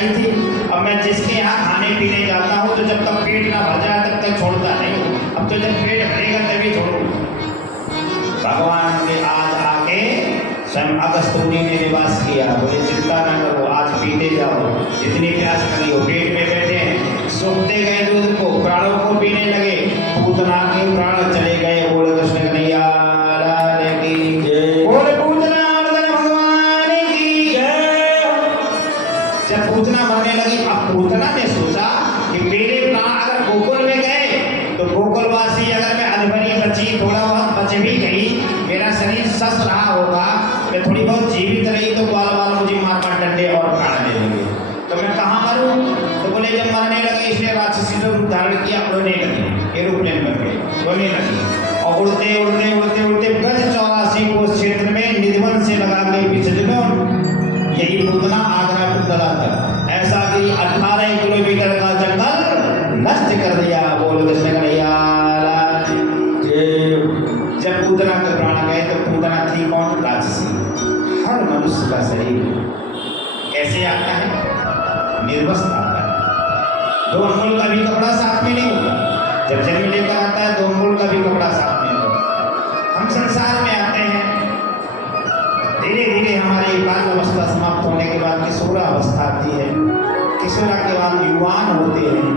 आई थी। अब मैं जिसके यहाँ खाने पीने जाता हूँ तो जब तक पेट ना भर जाए तब तक छोड़ता नहीं हूँ। अब तो जब पेट भरेगा तभी छोड़ूंगा। भगवान ने आज आके स्वयं अगस्त्य ने निवास किया। बोले चिंता ना करो, आज पीते जाओ, जितनी प्यास लगी हो। पेट में बैठे हैं, सूखते गए दूध को, प्राणों को पीने लगे। पूतना के प्राण चले गए। बोले कृष्ण कन्हैया की जय। बोले पूतना भगवान की जय। जब पूतना मरने लगी, अब पूतना ने सोचा कि मेरे प्राण अगर गोकुल में गए तो गोकुलवासी अगर मैं अधभरी बची, थोड़ा बहुत बच भी गई, मेरा शरीर सस रहा होगा, मैं थोड़ी बहुत जीवित रही तो बाल बाल मुझे मार मार डंडे और प्राण दे देंगे, तो मैं कहाँ मरूं? तो बोले जब मरने लगे इसलिए राक्षसी रूप धारण किया, उड़ने लगी, एरोप्लेन बन गए, उड़ने लगी और उड़ते उड़ते उड़ते उड़ते गज 84 को क्षेत्र में निधवन से लगा गई पिछले। यही पूतना आगरा टू दलातर ऐसा कि 18 किलोमीटर का जंगल नष्ट कर दिया। बोलो कृष्ण कन्हैया। जब पूतना के प्राण गए तो पूतना थी कौन? राक्षसी। हर मनुष्य का शरीर कैसे आता है? निर्वस्त्र आता है। 2 अंगुल का भी कपड़ा साथ में नहीं होगा। जब जन्म लेकर आता है 2 अंगुल का भी कपड़ा साथ में होगा। हम संसार में आते हैं, धीरे धीरे हमारी बाल अवस्था समाप्त होने के बाद किशोरा अवस्था आती है, किशोरा के बाद युवान होते हैं।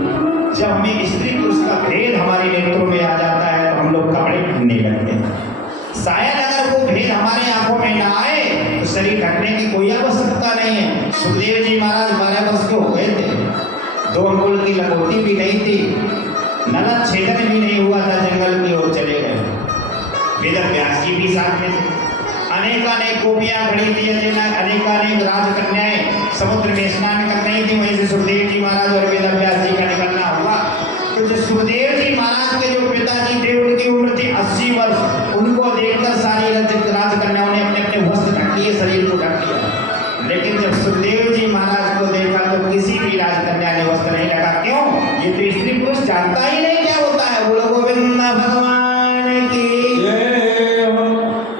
जब हमें स्त्री पुरुष का भेद हमारे नेत्रों में आ जाता है तो हम लोग कपड़े पहनने लगते हैं। शायद अगर वो भेद हमारे आंखों में ना आए तो शरीर ढकने की कोई आवश्यकता नहीं है। सुखदेव जी महाराज 12 वर्ष के हो गए थे, 2 अंगुल की लंगोटी भी नहीं थी, नलद छेदन भी नहीं हुआ था, जंगल की ओर चले गए। वेद व्यास जी भी साथ में थे। अनेकानेक गोपियां खड़ी थी, अनेकानेक राजकन्याएं समुद्र में स्नान कर रही थी। वहीं से सुखदेव जी महाराज और वेद व्यास जी का निकलना हुआ। तो जो सुखदेव जी महाराज के जो पिताजी थे उनकी उम्र थी 80 वर्ष। उनको देखकर सारी राजकन्याओं ने अपने अपने वस्त्र ढक लिए, शरीर को ढक लिया। लेकिन जब सुखदेव जी महाराज को देखा तो किसी भी राजकन्या ने वस्त्र नहीं ढका। क्यों? ये तो स्त्री पुरुष जानता ही नहीं क्या होता है। बोलो गोविंद भगवान की जय।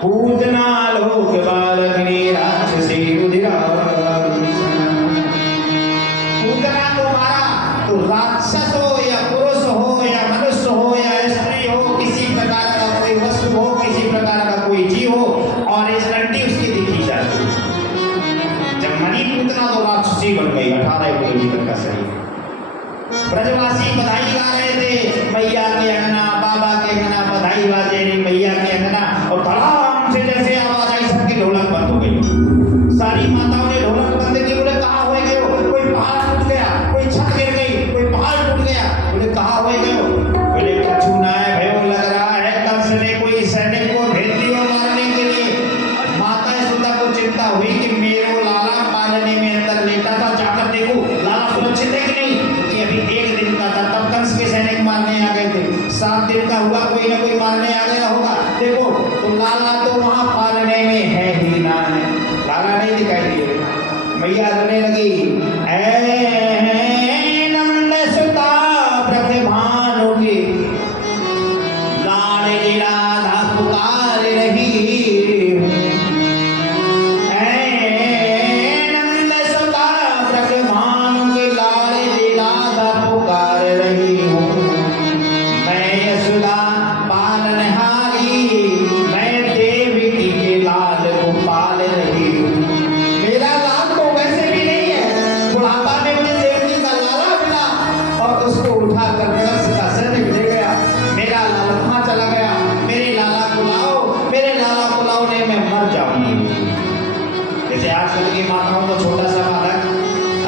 पूजना लोक बालगिनी राक्षसी रुधिरा। पूतना को मारा तो राक्षस हो या पुरुष हो या मनुष्य हो या स्त्री हो, किसी प्रकार का कोई वस्तु हो, किसी प्रकार का कोई जीव हो, और इस घंटी उसकी दिखी जाती। जब मणि पूतना तो राक्षसी बन गई, 18 किलोमीटर का शरीर। ब्रजवासी बधाई गा रहे थे, मैया के अंगना, बाबा के अंगना, बधाई बाजे रही मैया के अंगना। और धड़ाम से जैसे आवाज आई, सबकी ढोलक बंद हो गई। सारी माताओं ने ढोलक बंद की। बोले कहाँ हो गए हो? कोई पहाड़ टूट गया, कोई छत गिर गई, कोई पहाड़ टूट गया। बोले कहाँ हो गए हो? बोले कछु ना है, भय लग रहा है, कंस ने कोई सैनिक को भेज दिया मारने के लिए। माता यशोदा को चिंता हुई कि मेरे लाला पालने में अंदर लेटा था, जाकर देखो लाला सुरक्षित है कि नहीं, क्योंकि अभी 1 दिन का था, तब कंस के सैनिक मारने आ गए थे। 7 दिन का हुआ, कोई ना कोई मारने आ गया होगा। देखो तो लाला तो वहां पालने में है ही ना है, लाला नहीं दिखाई दिए। मैया रोने लगी, नंद सुता प्रतिभानु की लाडली राधा पुकार रही। नंद सुता प्रतिभानु की लाडली राधा पुकार रही हूँ। मैं यशोदा पालनहारी, मैं देवी के लाल को पाल रही हूँ। मेरा लाल तो वैसे भी नहीं है, बुढ़ापा में मुझे देवकी का लाला मिला और उसको उठा कर कंस का सैनिक ले गया। मेरा लाल कहाँ चला गया? मेरे लाला को लाओ, मेरे लाला को लाओ, नहीं मैं मर जाऊंगी। जैसे आजकल की माताओं को छोटा सा बालक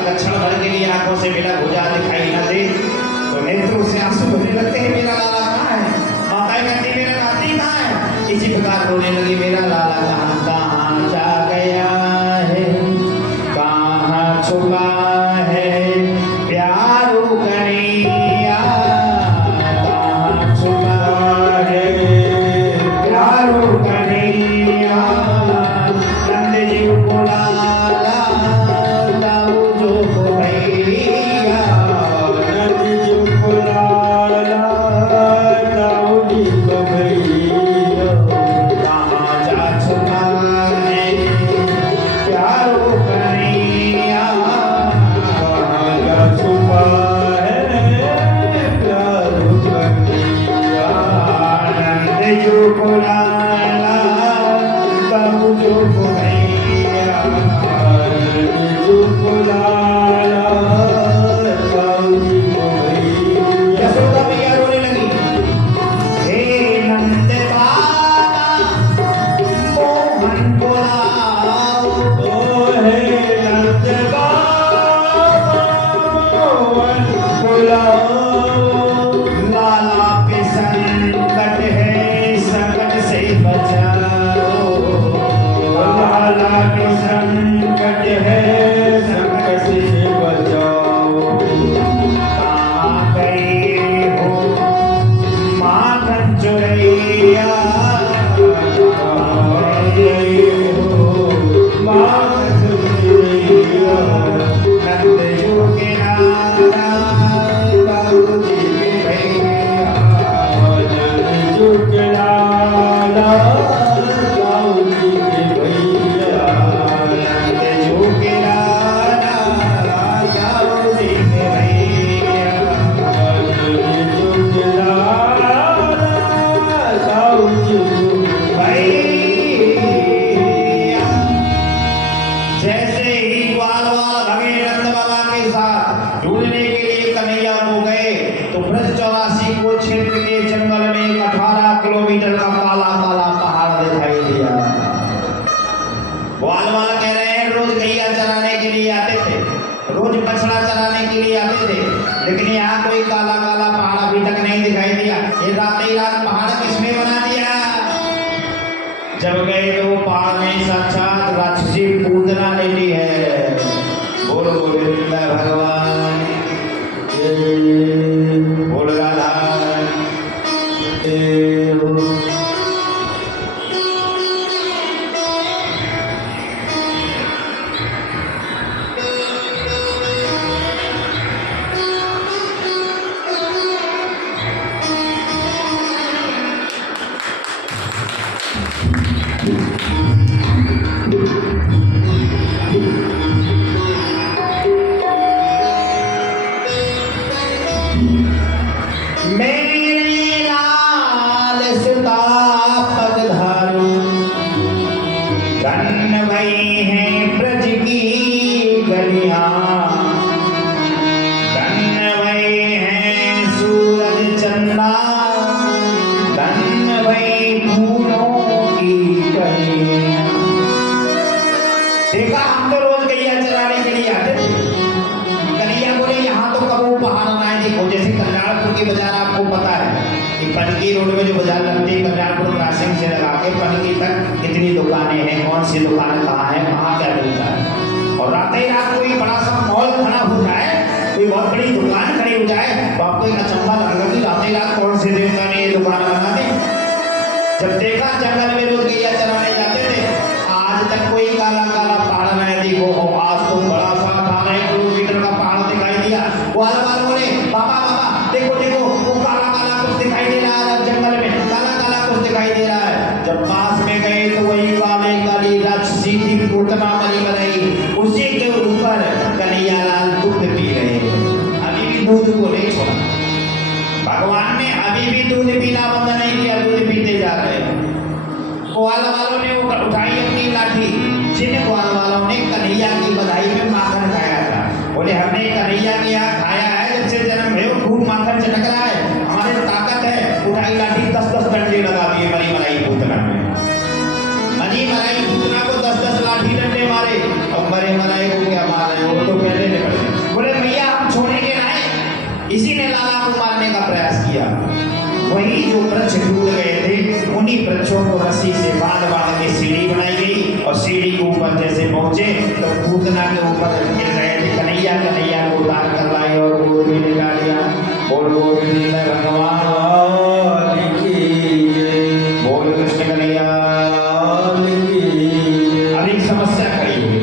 अगर क्षण भर के लिए आंखों से बिना भुजा दिखाई न दे तो नेत्रों से आंसू बहने लगते हैं। मेरा लाला कहाँ है? माताएं कहती मेरा नाती कहाँ है? इसी प्रकार रोने लगी, मेरा लाला कहाँ कहाँ जा गया है, कहाँ छुपा है प्यारू कन्हैया, कहाँ छुपा है प्यारू कन्हैया। नंद जी को लाला तब जो भैया, नंद जी को लाला तब जो भैया, कहाँ जा छुपा है प्यारू कन्हैया। लेकिन यहाँ कोई काला काला पहाड़ अभी तक नहीं दिखाई दिया। ये रात पहाड़ किसने बना दिया? जब गए तो वो पहाड़ में साक्षात राक्षसी पूतना लेती है। बोल गोविंद भगवान, बोल राधा देखा। हम तो रोज गैया चराने के लिए आते थे। कन्हैया बोले यहाँ तो कबू पहाड़ ना है देखो। जैसे कल्याणपुर की बाजार आपको पता है कि पनकी रोड में जो बाजार लगती है कल्याणपुर क्रॉसिंग से लगा के पनकी तक कितनी दुकानें हैं, कौन सी दुकान कहाँ है, वहाँ क्या मिलता है। और रात ही रात कोई बड़ा सा मॉल खड़ा हो जाए, कोई बहुत बड़ी दुकान खड़ी हो जाए तो आपको एक अचंभा लगेगा कि रात ही रात कौन से देवता ने ये दुकान बना दी। जब देखा जंगल में लोग गैया चराने जाते थे, आज तक कोई काला काला पहाड़ नहीं देखो। आज तो बड़ा सा 18 किलोमीटर का पहाड़ दिखाई दिया। वाला बोले बाबा बाबा देखो देखो वो काला काला कुछ दिखाई दे रहा है, जंगल में काला काला कुछ दिखाई दे रहा है। जब पास में गए तो वही काले काली राक्षसी थी पूतना बनी बनाई। उसी के ऊपर कन्हैया लाल दूध पी रहे। अभी भी दूध को नहीं छोड़ा भगवान ने, अभी भी दूध पीना बंद नहीं किया, दूध पीते जा रहे हैं। ग्वाल वालों ने उठाई अपनी लाठी। जिन ग्वाल वालों ने कन्हैया की बधाई में माखन खाया था, बोले हमने कन्हैया के यहाँ खाया है, जब से जन्म है खूब माखन चटक रहा है, हमारे ताकत है। उठाई लाठी 10-10 डंडे लगा दिए मरी मराई पूतना में। मरी मराई पूतना को 10-10 लाठी डंडे मारे। और मरे मराई को क्या मारे, वो तो पहले निकले। बोले भैया हम छोड़ेंगे नहीं। इसी ने लाला को मारने का प्रयास किया। वही जो वृक्ष टूट गए थे, उन्हीं वृक्षों को रस्सी से बांध के सीढ़ी बनाई गई। और सीढ़ी के ऊपर जैसे पहुंचे तो पूतना के ऊपर गिर रहे थे। कन्हैया कन्हैया को उतार कर लाए और गोद में लिटा लिया। बोल गोविंद भगवान की, बोल कृष्ण कन्हैया की। अब एक समस्या खड़ी हुई।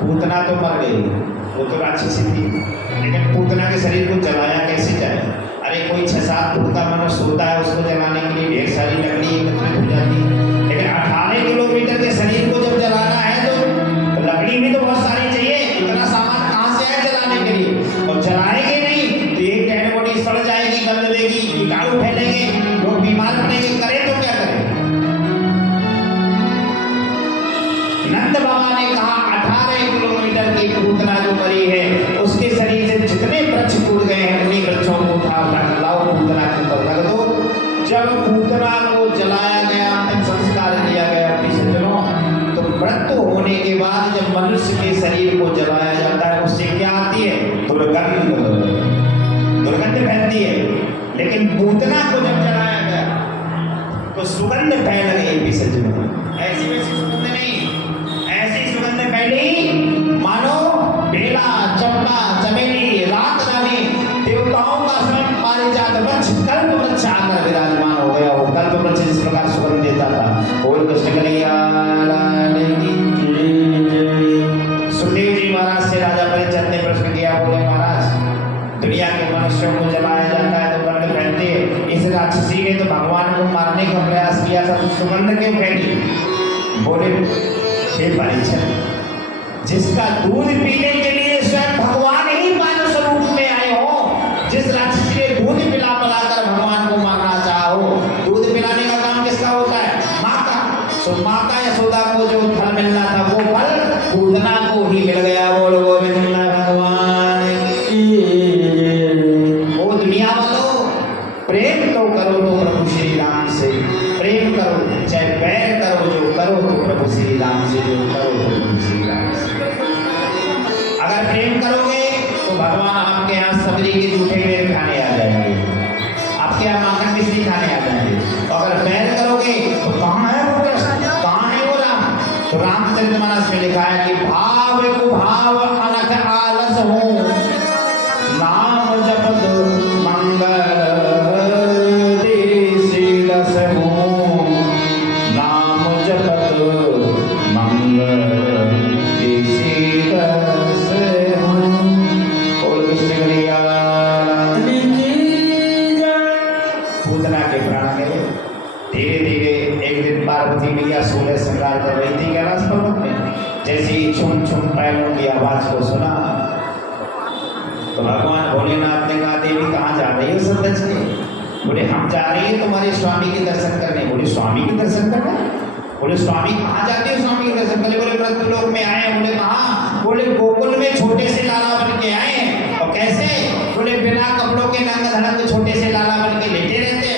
पूतना तो मर गई, वो तो राक्षसी थी, लेकिन पूतना के शरीर को जलाया कैसे जाए? अरे कोई 6-7 फुट का मनुष्य होता है, उसको जलाने के लिए ढेर सारी लकड़ी एकत्रित हो जाती है। लेकिन 18 किलोमीटर के शरीर को जब जलाना है तो लकड़ी भी तो बहुत सारी चाहिए। इतना सामान कहाँ से आए जलाने के लिए? और जलाएंगे नहीं तो एक डेड बॉडी सड़ जाएगी, गंध देगी, कीटाणु फैलेंगे, लोग बीमार पड़ेंगे। करें तो क्या करें? नंद बाबा ने कहा 18 किलोमीटर की पूतना जो मरी है उसके शरीर से जितने वृक्ष टूट गए हैं उन्हीं वृक्षों को उठा लाओ पूतना के ऊपर रख दो। जब पूतना को जलाया गया, अंतिम संस्कार किया गया अपनी सज्जनों, तो मृत्यु होने के बाद जब मनुष्य के शरीर को जलाया जाता है उससे क्या आती है? दुर्गंध, दुर्गंध फैलती है। लेकिन पूतना को जब जलाया गया तो सुगंध फैल गई सज्जनों। ऐसी वैसी सुगंध नहीं, ऐसी सुगंध फैली मानो बेला, चंपा, चमेली, रात रानी, देवताओं का स्वयं पारिजात वृक्ष कल्प वृक्ष आकर विराजमान हो गया। वो कल्प वृक्ष जिस प्रकार सुगंध देता था। बोल कृष्ण कन्हैया की। सुखदेव जी महाराज से राजा परिचंद ने प्रश्न किया, बोले महाराज मनुष्यों को जलाया जाता है तो गंध फैलती है। इस राक्षसी ने तो भगवान को मारने का प्रयास किया था तो सुगंध क्यों फैली? बोले हे परीक्षित, जिसका दूध पीने के लिए स्वयं भगवान ही मानव स्वरूप में आए हो, जिस राक्षसी ने दूध पिला पिलाकर भगवान को मारना चाहो, दूध पिलाने का काम किसका होता है? माँ का। तो माता यशोदा को जो फल मिलना था वो फल पूतना को ही मिल गया। बोलो गोविंद भगवान की। ओ दुनिया वालों, प्रेम तो करो तो प्रभु श्री राम से प्रेम करो, चाहे बैर करो जो करो तो प्रभु श्री राम से जो करो तो प्रभु श्री राम से। अगर प्रेम करोगे तो भगवान आपके यहाँ सबरी के जूठे मेरे खाने आ जाएंगे, आपके यहाँ माखन मिश्री खाने आ जाएंगे। तो अगर बैर करोगे तो कहाँ है वो कृष्ण, कहाँ है वो राम? तो रामचरितमानस में लिखा है कि भाव को भाव अनख आलस हूँ, नाम जपत मंगल देसी रस हूँ, नाम जपत मंगल देसी रस हूँ। बोल कृष्ण कन्हैया। पूतना के प्राण गए। धीरे धीरे एक दिन पार्वती मैया 16 श्रृंगार कर रही थी कैलाश पर्वत में। जैसे ही छुम छुम पैरों की आवाज को सुना तो भगवान भोलेनाथ ने कहा देवी कहाँ जा रही हो सदज के? बोले हम जा रही है तुम्हारे स्वामी के दर्शन करने। बोले स्वामी के दर्शन करने? बोले स्वामी कहाँ जाते हो स्वामी के दर्शन करने? बोले मृत्युलोक में आए। बोले कहाँ? बोले गोकुल में छोटे से लाला बन के आए। और कैसे? बोले बिना कपड़ों के नंग धड़ंग छोटे से लाला बन के लेटे रहते।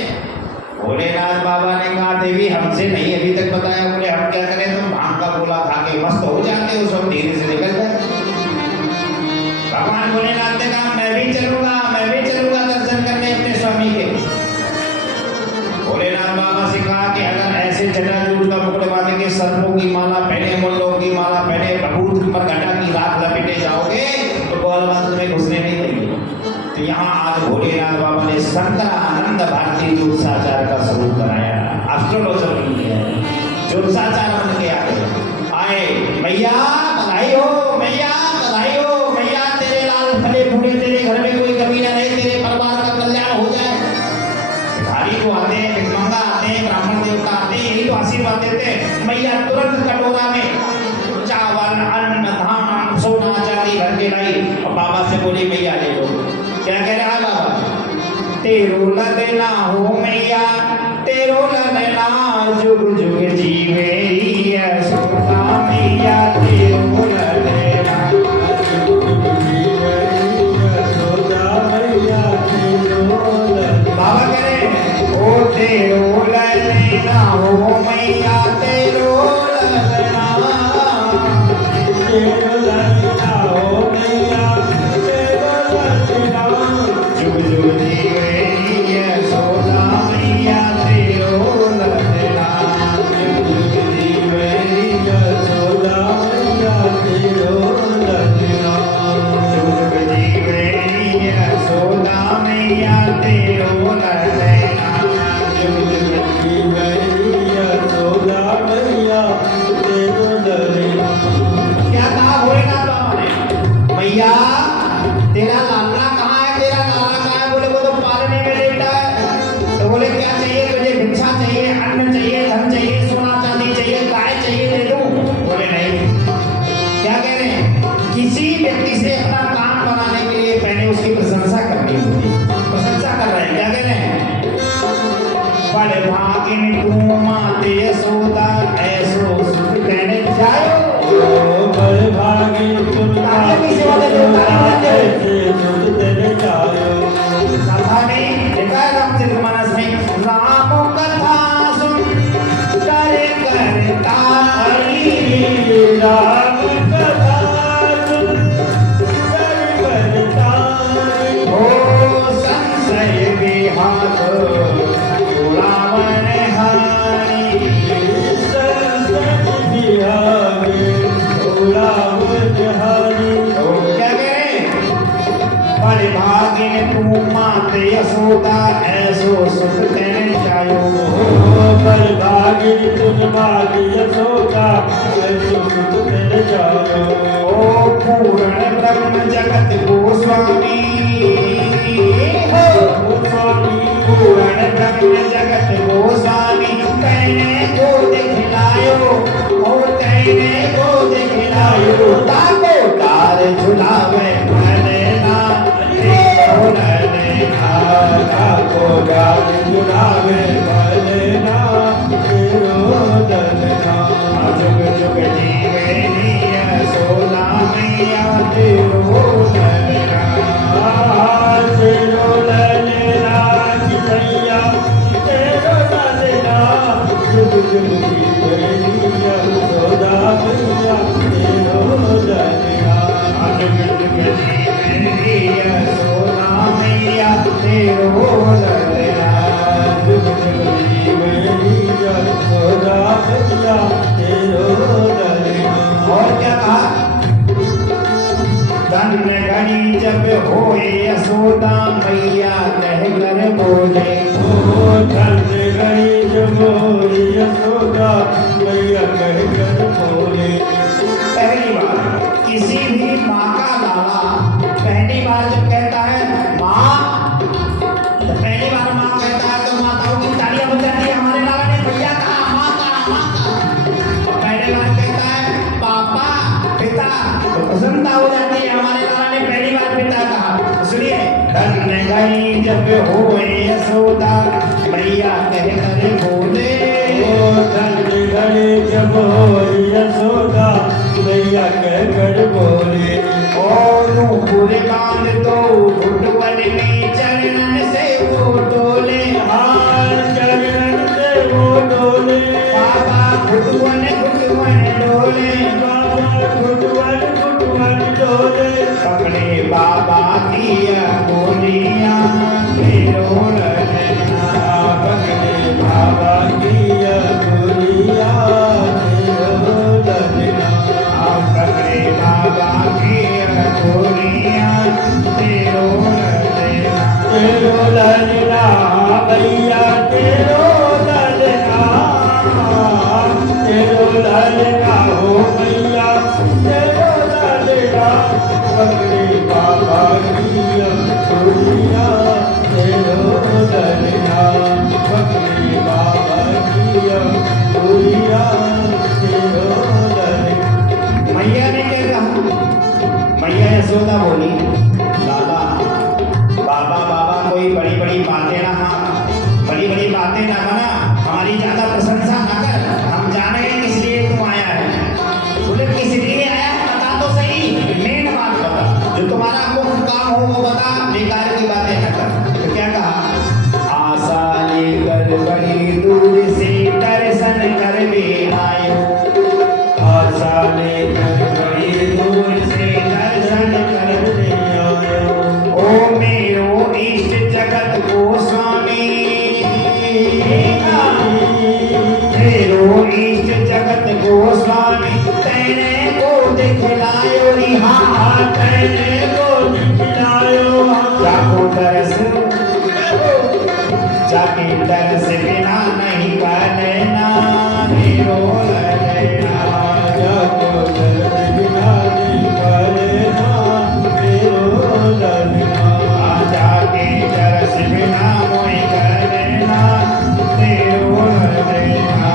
भोलेनाथ बाबा ने कहा देवी हमसे नहीं अभी तक बताया। बोले हम क्या करें, तुम भांग का गोला खा के मस्त हो जाते हो, सब धीरे से निकल जाते। भगवान भोलेनाथ ने कहा मैं भी चलूंगा दर्शन करने अपने स्वामी के। भोलेनाथ बाबा से कहा कि अगर ऐसे जटाजूट का मुकुट बांध के सर्पों की माला पहने, मुंडों की माला पहने, भभूत पर घटा की राख लपेटे जाओगे तो गौरवंत में घुसने नहीं देंगे। तो यहाँ आज भोलेनाथ बाबा ने शंकरानंद भारती ज्योतिषाचार्य का स्वरूप कराया, एस्ट्रोलॉजर बन गया, ज्योतिषाचार्य बन के आए। मैया बधाई हो, मैया बधाई हो, मैया तेरे लाल फले फूले, तेरे घर में कोई कमी न रहे, तेरे परिवार का कल्याण हो जाए। भिखारी को आते हैं, भिखमंगा आते हैं, ब्राह्मण देवता आते हैं, यही तो आशीर्वाद देते हैं। मैया तुरंत कटोरा में चावल अन्न धान सोना चांदी भर के लाई और बाबा से बोली मैया ले लो। क्या कह रहा है बाबा? तेरो लदना हो मैया, तेरो लदना जुग जुग जीवे यशोदा मैया, तेरो लदना जुग जुग जीवे यशोदा मैया, तेरो लदना। बाबा कह रहे ओ तेरो लदना हो मैया, तेरो लदना, तेरो लदना हो मैया, जुग जुग जीवे यशोदा मैया, तेरो लदना, जुग जुग जीवे यशोदा मैया, तेरो लदना, जुग जुग जीवे यशोदा मैया, तेरो लदना, जुग जुग जीवे यशोदा मैया, तेरो लदना। क्या कहा भोलेनाथ बाबा ने? मैया तेरा लाला कहाँ है, तेरा लाला कहाँ है? बोले वो तो पालने में लेटा है। तो बोले क्या चाहिए तुझे? भिक्षा चाहिए, अन्न चाहिए, धन चाहिए, सोना चांदी चाहिए, गाय चाहिए, दे दूं? बोले नहीं। क्या कह रहे हैं? किसी व्यक्ति से अपना काम बनाने के लिए पहले उसकी प्रशंसा करनी होती है। प्रशंसा कर रहे हैं, क्या कह रहे हैं? बड़े भागिन तू माते यशोदा, ऐसो सुख कहने जाओ। बड़े भागिन तुम माते यशोदा, रामचरितमानस में राम कथा सुन कर करता, राम कथा सुन कर करता, हो संशय विहार रावण हानि, संशय विहार रावण हानि। क्या करें? बड़े भागिन तू माते यशोदा, ऐसो सुख कहने जायो। बड़े भागिन तुम माते यशोदा, ऐसो सुख कहने जायो। ओ पूर्ण ब्रह्म जगत गोस्वामी, को दिखलायो, ओ तैने को दिखलायो, ताको तार झुलावे भलेना, भलेना, ताको तार झुलावे भलेना, जुग जुग जीवे निया सोना मैया तेरो ललना, तेरो ललना जिया तेरो ललना, जुग जुग जीवे निया सोना मैया तेरो ललना, जुग जुग जीवे निया सोना मैया तेरो ललना, जुग जुग जीवे निया सोना मैया तेरो ललना। और क्या कहा? धन घड़ी जब होए यशोदा मैया कह कर बोले, ओ धन घड़ी जब होए यशोदा मैया कह कर बोले। पहली बार किसी भी माँ का लाला पहली बार जब कहता है माँ, तो पहली बार माँ कहता है तो माताओं की तालियां बज जाती है, हमारे लाला ने भैया कहा, माँ कहा, माँ कहा। और पहली बार कहता है पापा, पिता, तो प्रसन्नता हो जाती है, हमारे लाला ने पहली बार पिता कहा। सुनिए, धन घड़ी जब होए यशोदा मैया कह कर बोले, ओ धन घड़ी जब होए यशोदा मैया कह कर बोले, और नूपुर कांद तो घुटवन में चरणन से वो डोले, हाँ चरणन से वो डोले, बाबा घुटवन घुटवन डोले, बाबा घुटवन घुटवन डोले, पकड़े बाबा की गोलियां तेरो ललना, पकड़े बाबा की गोलियां तेरो ललना, पकड़े बाबा की गोलियां तेरो ललना, तेरो ललना भैया तेरो ललना, तेरो ललना हो भैया तेरो ललना, पकड़े बाबा की गोलियां तेरो ललना, पकड़े बाबा की गोलियां तेरो ललना। मैया ने क्या कहा? मैया यशोदा बोली, लाला बाबा बाबा कोई बड़ी बड़ी बातें ना, बड़ी बड़ी बातें ना बना, हमारी ज्यादा प्रशंसा ना कर, हम जाने हैं किस लिए तू आया है। बोले किस लिए आया है बता तो सही, मेन बात बता, जो तुम्हारा मुख्य काम हो वो बता, बेकार की बातें ना कर। तो क्या कहा? आशा लेकर बड़ी दूर से दर्शन कर बेरायो, आशा लेकर बड़ी दूर से दर्शन कर बेरायो, ओ मेरो इष्ट जगत गोस्वामी, मेरो इष्ट जगत गोस्वामी, तेने को दिखलायो, हाँ तेने को दिखलायो, जाको दर्श, जाके दर्श बिना नहीं करना, मेरो ललना, जाको दर्श बिना नहीं करना, मेरो ललना, जाके दर्श बिना मोई करना, मेरो ललना,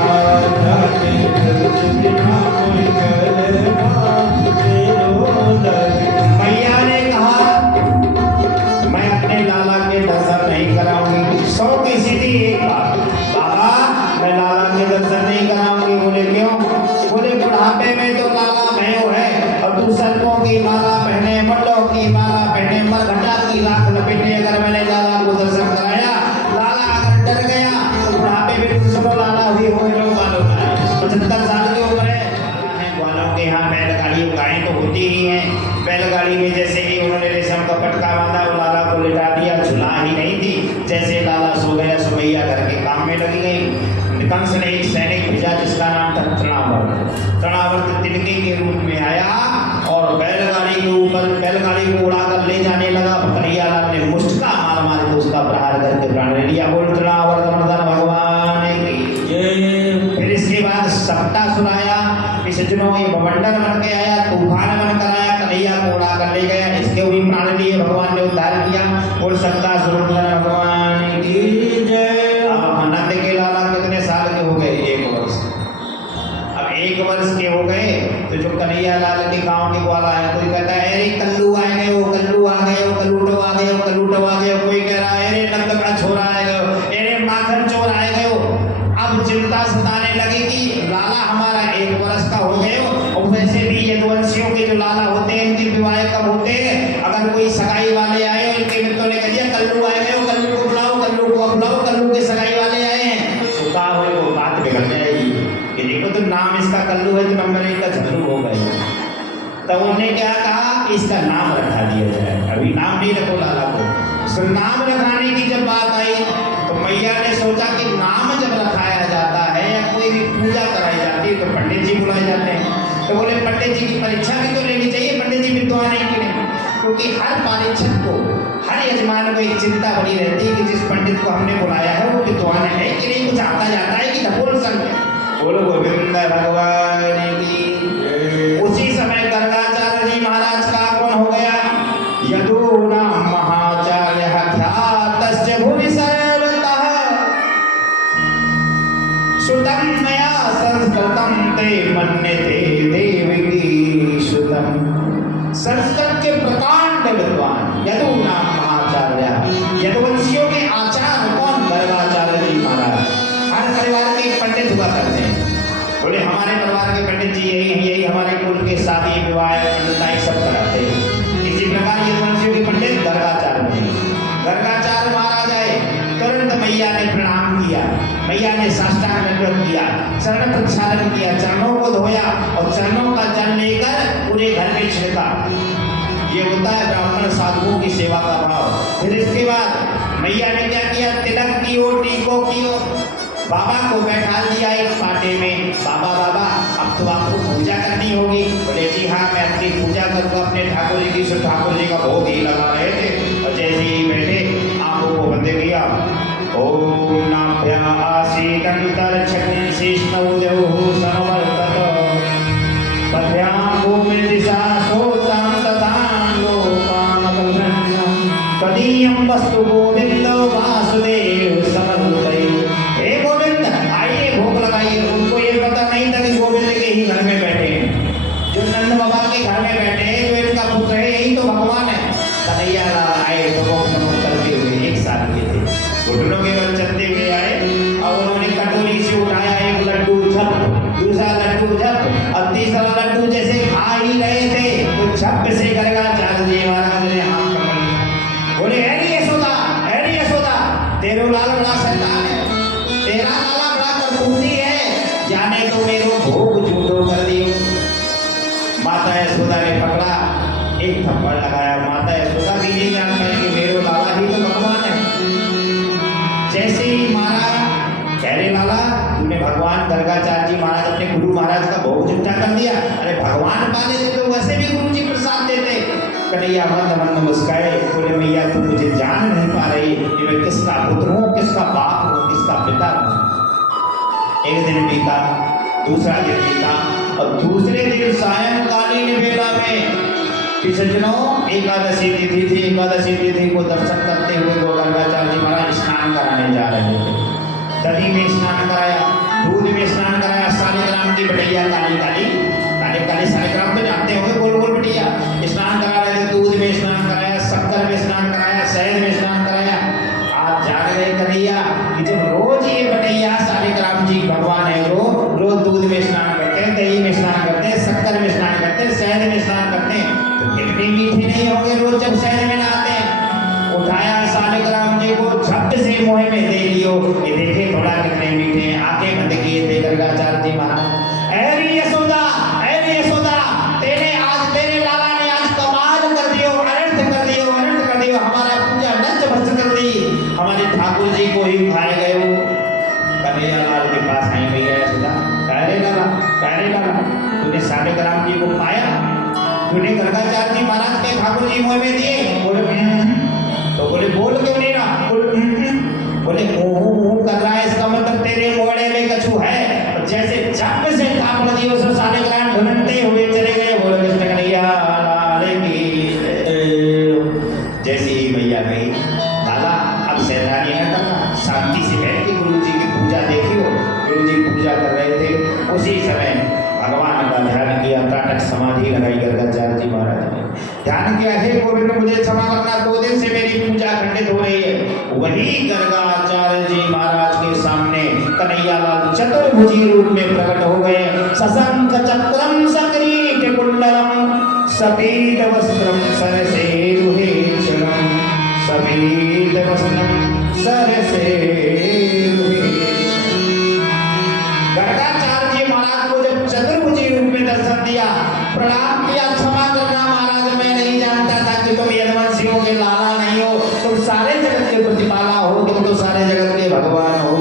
जाके दर्श बिना मोई करना, मेरो ललना। मैया ने कहा मैं अपने लाला के दर्शन नहीं कराऊंगी, 100 की सीधी एक बात, बाबा मैं लाला के दर्शन नहीं कराऊंगी। बोले क्यों? बोले बुढ़ापे में तो लाला भयो है, और तू सर्पों की माला पहने, मल्लों की माला पहने, मरघटा की राख लपेटे, अगर मैंने लाला को दर्शन कराया, लाला अगर डर गया तो बुढ़ापे में तुम सुनो लाला हुई हो लोग मालूम है 75 साल की उम्र है, ग्वालों के यहाँ बैलगाड़ी गायें तो होती ही हैं, बैलगाड़ी में जैसे ही उन्होंने रेशम का पटका बांधा, वो लाला को लिटा दिया, झुला ही नहीं थी, जैसे लाला सो गया, सुमैया घर के काम में लगी गई। कंस ने एक सैनिक भेजा जिसका नाम था तृणावर्त, तृणावर्त तिनके के रूप में आया और बैलगाड़ी के ऊपर बैलगाड़ी को उड़ाकर ले जाने लगा। कन्हैया लाल ने मुष्टिका मार मार के उसका प्रहार करके प्राण ले लिया। बोल तृणावर्त मर्दन भगवान की। फिर इसके बाद सप्ताह सुनाया, इस जुनों ये बवंडर बन के आया, तूफान बनकर आया, कन्हैया को उड़ा कर ले गया, इसके भी प्राण लिए भगवान ने उद्धार किया। बोल सप्ताह भगवान की जय। नंद के लाला कितने साल के हो गए? 1 वर्ष। वर्ष के हो गए तो जो कन्हैया लाल के गांव के ग्वाला है, कोई कहता है अरे कल्लू आ गए हो, कल्लू आ गए हो, कल्लूटो आ गए हो, कल्लूटो आ गए हो। कोई कह रहा है अरे नंदगढ़ छोरा आ गए हो, अरे माखन चोर आ गए हो। अब चिंता सताने लगी कि लाला हमारा 1 वर्ष का हो गए हो, और वैसे भी यदुवंशियों के जो लाला होते हैं इनके विवाह कब होते हैं? अगर कोई सगाई वाले आए और इनके मित्रों ने कह दिया कल्लू आए गए हो, कल्लू को बुलाओ, कल्लू को बुलाओ, कल्लू के सगाई वाले आए हैं, सुखा हो वो बात बिगड़ जाएगी। ये देखो तो नाम इसका कल्लू है तो नंबर 1 का झल्लू हो गए। तब उन्होंने क्या कहा कि इसका नाम रखा दिया जाए। अभी नाम नहीं रखो लाला को। तो नाम रखाने की जब बात आई तो मैया ने सोचा कि नाम जब रखाया जाता है या कोई भी पूजा कराई जाती है तो पंडित जी बुलाए जाते हैं। तो बोले पंडित जी की परीक्षा भी तो लेनी चाहिए, पंडित जी विद्वान है कि नहीं? क्योंकि हर परीक्षक को, हर यजमान को एक चिंता बनी रहती है कि जिस पंडित को हमने बुलाया है वो विद्वान है कि नहीं, कुछ आता जाता है कि ढपोल संग है। बोलो गोविंद भगवान की। उसी समय गर्गाचार्य जी महाराज का कौन हो गया? यदूना महाचार्य ख्यातस्य भुवि सर्वतः सुतं मया संस्कृतं ते मन्यते देवी सुतं। संस्कृत के प्रकांड विद्वान यदूना महाचार्य, यदुवंशियों के आचार्य कौन? गर्गाचार्य जी महाराज। हर परिवार के एक पंडित हुआ करते हैं। बोले हमारे परिवार के पंडित जी यही हमारे कुल के शादी विवाह पंडिताई सब कराते हैं। इसी प्रकार यदुवंशियों के पंडित गर्गाचार्य थे। गर्गाचार्य महाराज आए, तुरंत मैया ने प्रणाम किया, मैया ने साष्टांग दंडवत किया, चरण प्रक्षालन किया, चरणों को धोया और चरणों का जल लेकर पूरे घर में छिड़का। ये होता है ब्राह्मण साधुओं की सेवा का भाव। फिर इसके बाद मैया ने क्या किया? तिलक कियो, टीको कियो, बाबा को बैठा दिया एक पाटे में। बाबा बाबा अब तो आपको पूजा करनी होगी। बोले जी हाँ मैं अपनी पूजा करूँगा अपने ठाकुर जी की। सो ठाकुर जी का भोग ही लगा रहे थे और जैसे ही बैठे आंखों को बंद किया, ओम नाभ्या आसीकंतर छकिंशिष्णौ देवो समवर्तत पद्भ्यां भूमि दिशा सोतां ततां लोकामकल्पन्यं तदीयं वस्तु गोविंदो वासुदेव समर्पये। हे गोविंद आइए भोग लगाइए। उनको ये पता नहीं था कि गोविंद के ही घर में बैठे हैं, जो नंद बाबा के घर में बैठे हैं, जो इनका पुत्र है यही तो भगवान है। कन्हैया लाल आए तो वो करते हुए 1 साल के थे, घुटनों के बल चलते हुए आए और उन्होंने कटोरी से उठाया एक लड्डू, झप, दूसरा लड्डू झप और तीसरा लड्डू जैसे खा ही रहे थे तो झप से गर्गाचार्य जी महाराज ने हाथ पकड़ लिया। बोले अरे यशोदा तेरो लाल बड़ा शैतान है, तेरा लाला बड़ा करतूती है, जाने तो मेरो भोग झूठो कर दियो। माता यशोदा ने पकड़ा, एक थप्पड़ लगाया। माता यशोदा भी नहीं जान पाई कि मेरो लाला ही तो भगवान है। जैसे ही मारा, कह रहे लाला तूने भगवान गर्गाचार्य जी महाराज अपने गुरु महाराज का भोग झूठा कर दिया। अरे भगवान पाले थे तो वैसे भी गुरु जी प्रसाद देते। कन्हैया मंद मंद मुस्काए, बोले मैया तू मुझे जान नहीं पा रही कि मैं किसका पुत्र हूँ, किसका बाप हूँ, किसका पिता हूँ। एक दिन बीता, दूसरा दिन बीता और दूसरे दिन सायंकालीन बेला में सज्जनों एकादशी तिथि थी। एकादशी तिथि को दर्शन करते हुए वो गर्गाचार्य जी महाराज स्नान कराने जा रहे थे। दही में स्नान कराया, दूध में स्नान कराया, सालिग्राम की बटैया काली काली काली काली सालिग्राम तो जानते होंगे, गोल गोल बटैया स्नान करा रहे थे। दूध में स्नान कराया, शक्कर में स्नान कराया, शहद में स्नान कराया। आप जान रहे कन्हैया कि जब रोज ये बटैया सालिग्राम जी भगवान है जो रोज दूध में स्नान करते हैं, दही में स्नान करते हैं, शक्कर में स्नान करते हैं, शहद में स्नान करते हैं, तो कितने मीठे नहीं होंगे रोज जब शहद में नहाते हैं। उठाया सालिग्राम जी को, झट से मुंह में दे लियो, ये देखे थोड़ा कितने मीठे हैं। आंखें बंद किए थे गर्गाचार्य जी महाराज। अरे यशोदा तेरे आज तेरे लाला ने आज कमाल कर दियो, अनर्थ कर दियो, हमारा पूजा नष्ट भ्रष्ट कर दी, हमारे ठाकुर जी को ही खाए गए हो। कन्हैया लाल के पास आई भैया यशोदा, कह रहे लाला तूने सालिग्राम जी को पाया, तूने गर्गाचार्य जी महाराज के ठाकुर जी मुंह में दिए। तो बोले बोल क्यों नहीं रहा? बोले मुंह कर रहा है, इसका मतलब तेरे मोड़े में कछु है। और जैसे झप से थाप लगी उस सालिग्राम ढूंढते हुए चले गए। बोले कृष्ण कन्हैया लाल की। जैसे ही मैया गई, दादा अब शैतानी न करना, शांति से बैठ के गुरु जी की पूजा देखियो। गुरु जी पूजा कर रहे थे, उसी समय भगवान फटाफट समाधि लगाई गर्गाचार्य जी महाराज ने। ध्यान किया, हे गोविंद मुझे क्षमा करना, 2 दिन से मेरी पूजा खंडित हो रही है। वही गर्गाचार्य जी महाराज के सामने कन्हैयालाल चतुर्भुजी रूप में प्रकट हो गए। सशंख चक्रम सक्रीट कुंडलम सफेद वस्त्रम सरसेरुहेक्षणम सफेद वस्त्रम सरसेरुहे। गर्गाचार्य जी महाराज को जब चतुर्भुजी रूप में दर्शन दिया, प्रणाम किया, क्षमा करना महाराज, मैं नहीं जानता था कि तुम यदुवंशियों के लाला नहीं हो, तुम सारे जगत के प्रतिपाला हो, तुम तो सारे जगत के भगवान हो।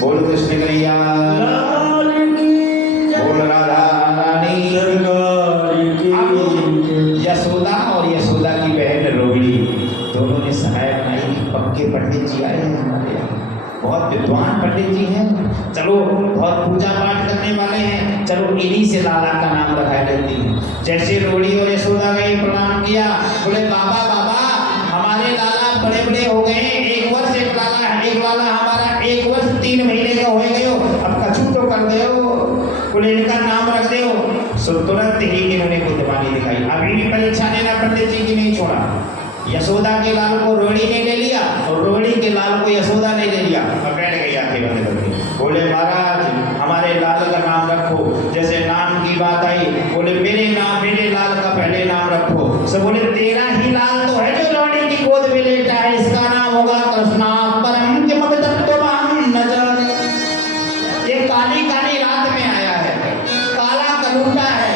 बोल कृष्ण कन्हैया, बोल राधा रानी। यशोदा और यशोदा की बहन रोहिणी दोनों ने सहाय बनाई। पक्के पंडित जी आए हैं हमारे यहाँ, बहुत विद्वान पंडित जी हैं, चलो बहुत पूजा पाठ करने वाले हैं, चलो इन्हीं से लाला का नाम रखा देती है। जैसे रोहिणी और यशोदा गई, प्रणाम किया, बोले बाबा बाबा हमारे लाला बड़े बड़े हो गए, 1 वर्ष एक लाला हमारा 1 वर्ष 3 महीने का हो गए हो, अब कछु तो कर दो, बोले इनका नाम रख दो। सो तुरंत ही इन्होंने बुद्धिमानी दिखाई। अभी भी परीक्षा लेना पंडित जी की नहीं छोड़ा। यशोदा के लाल को रोहिणी ने ले लिया और रोहिणी के लाल को यशोदा ने ले लिया और बैठ गई आंखें बंद करके। बोले महाराज हमारे लाल का नाम रखो। जैसे नाम की बात आई, बोले मेरे लाल का पहले नाम रखो। सब बोले तेरा ही लाल तो है जो रोहिणी की गोद में लेटा है, इसका नाम होगा कृष्णापरम के मगधत्वम न जाने। ये काली काली रात में आया है, काला कलूटा है,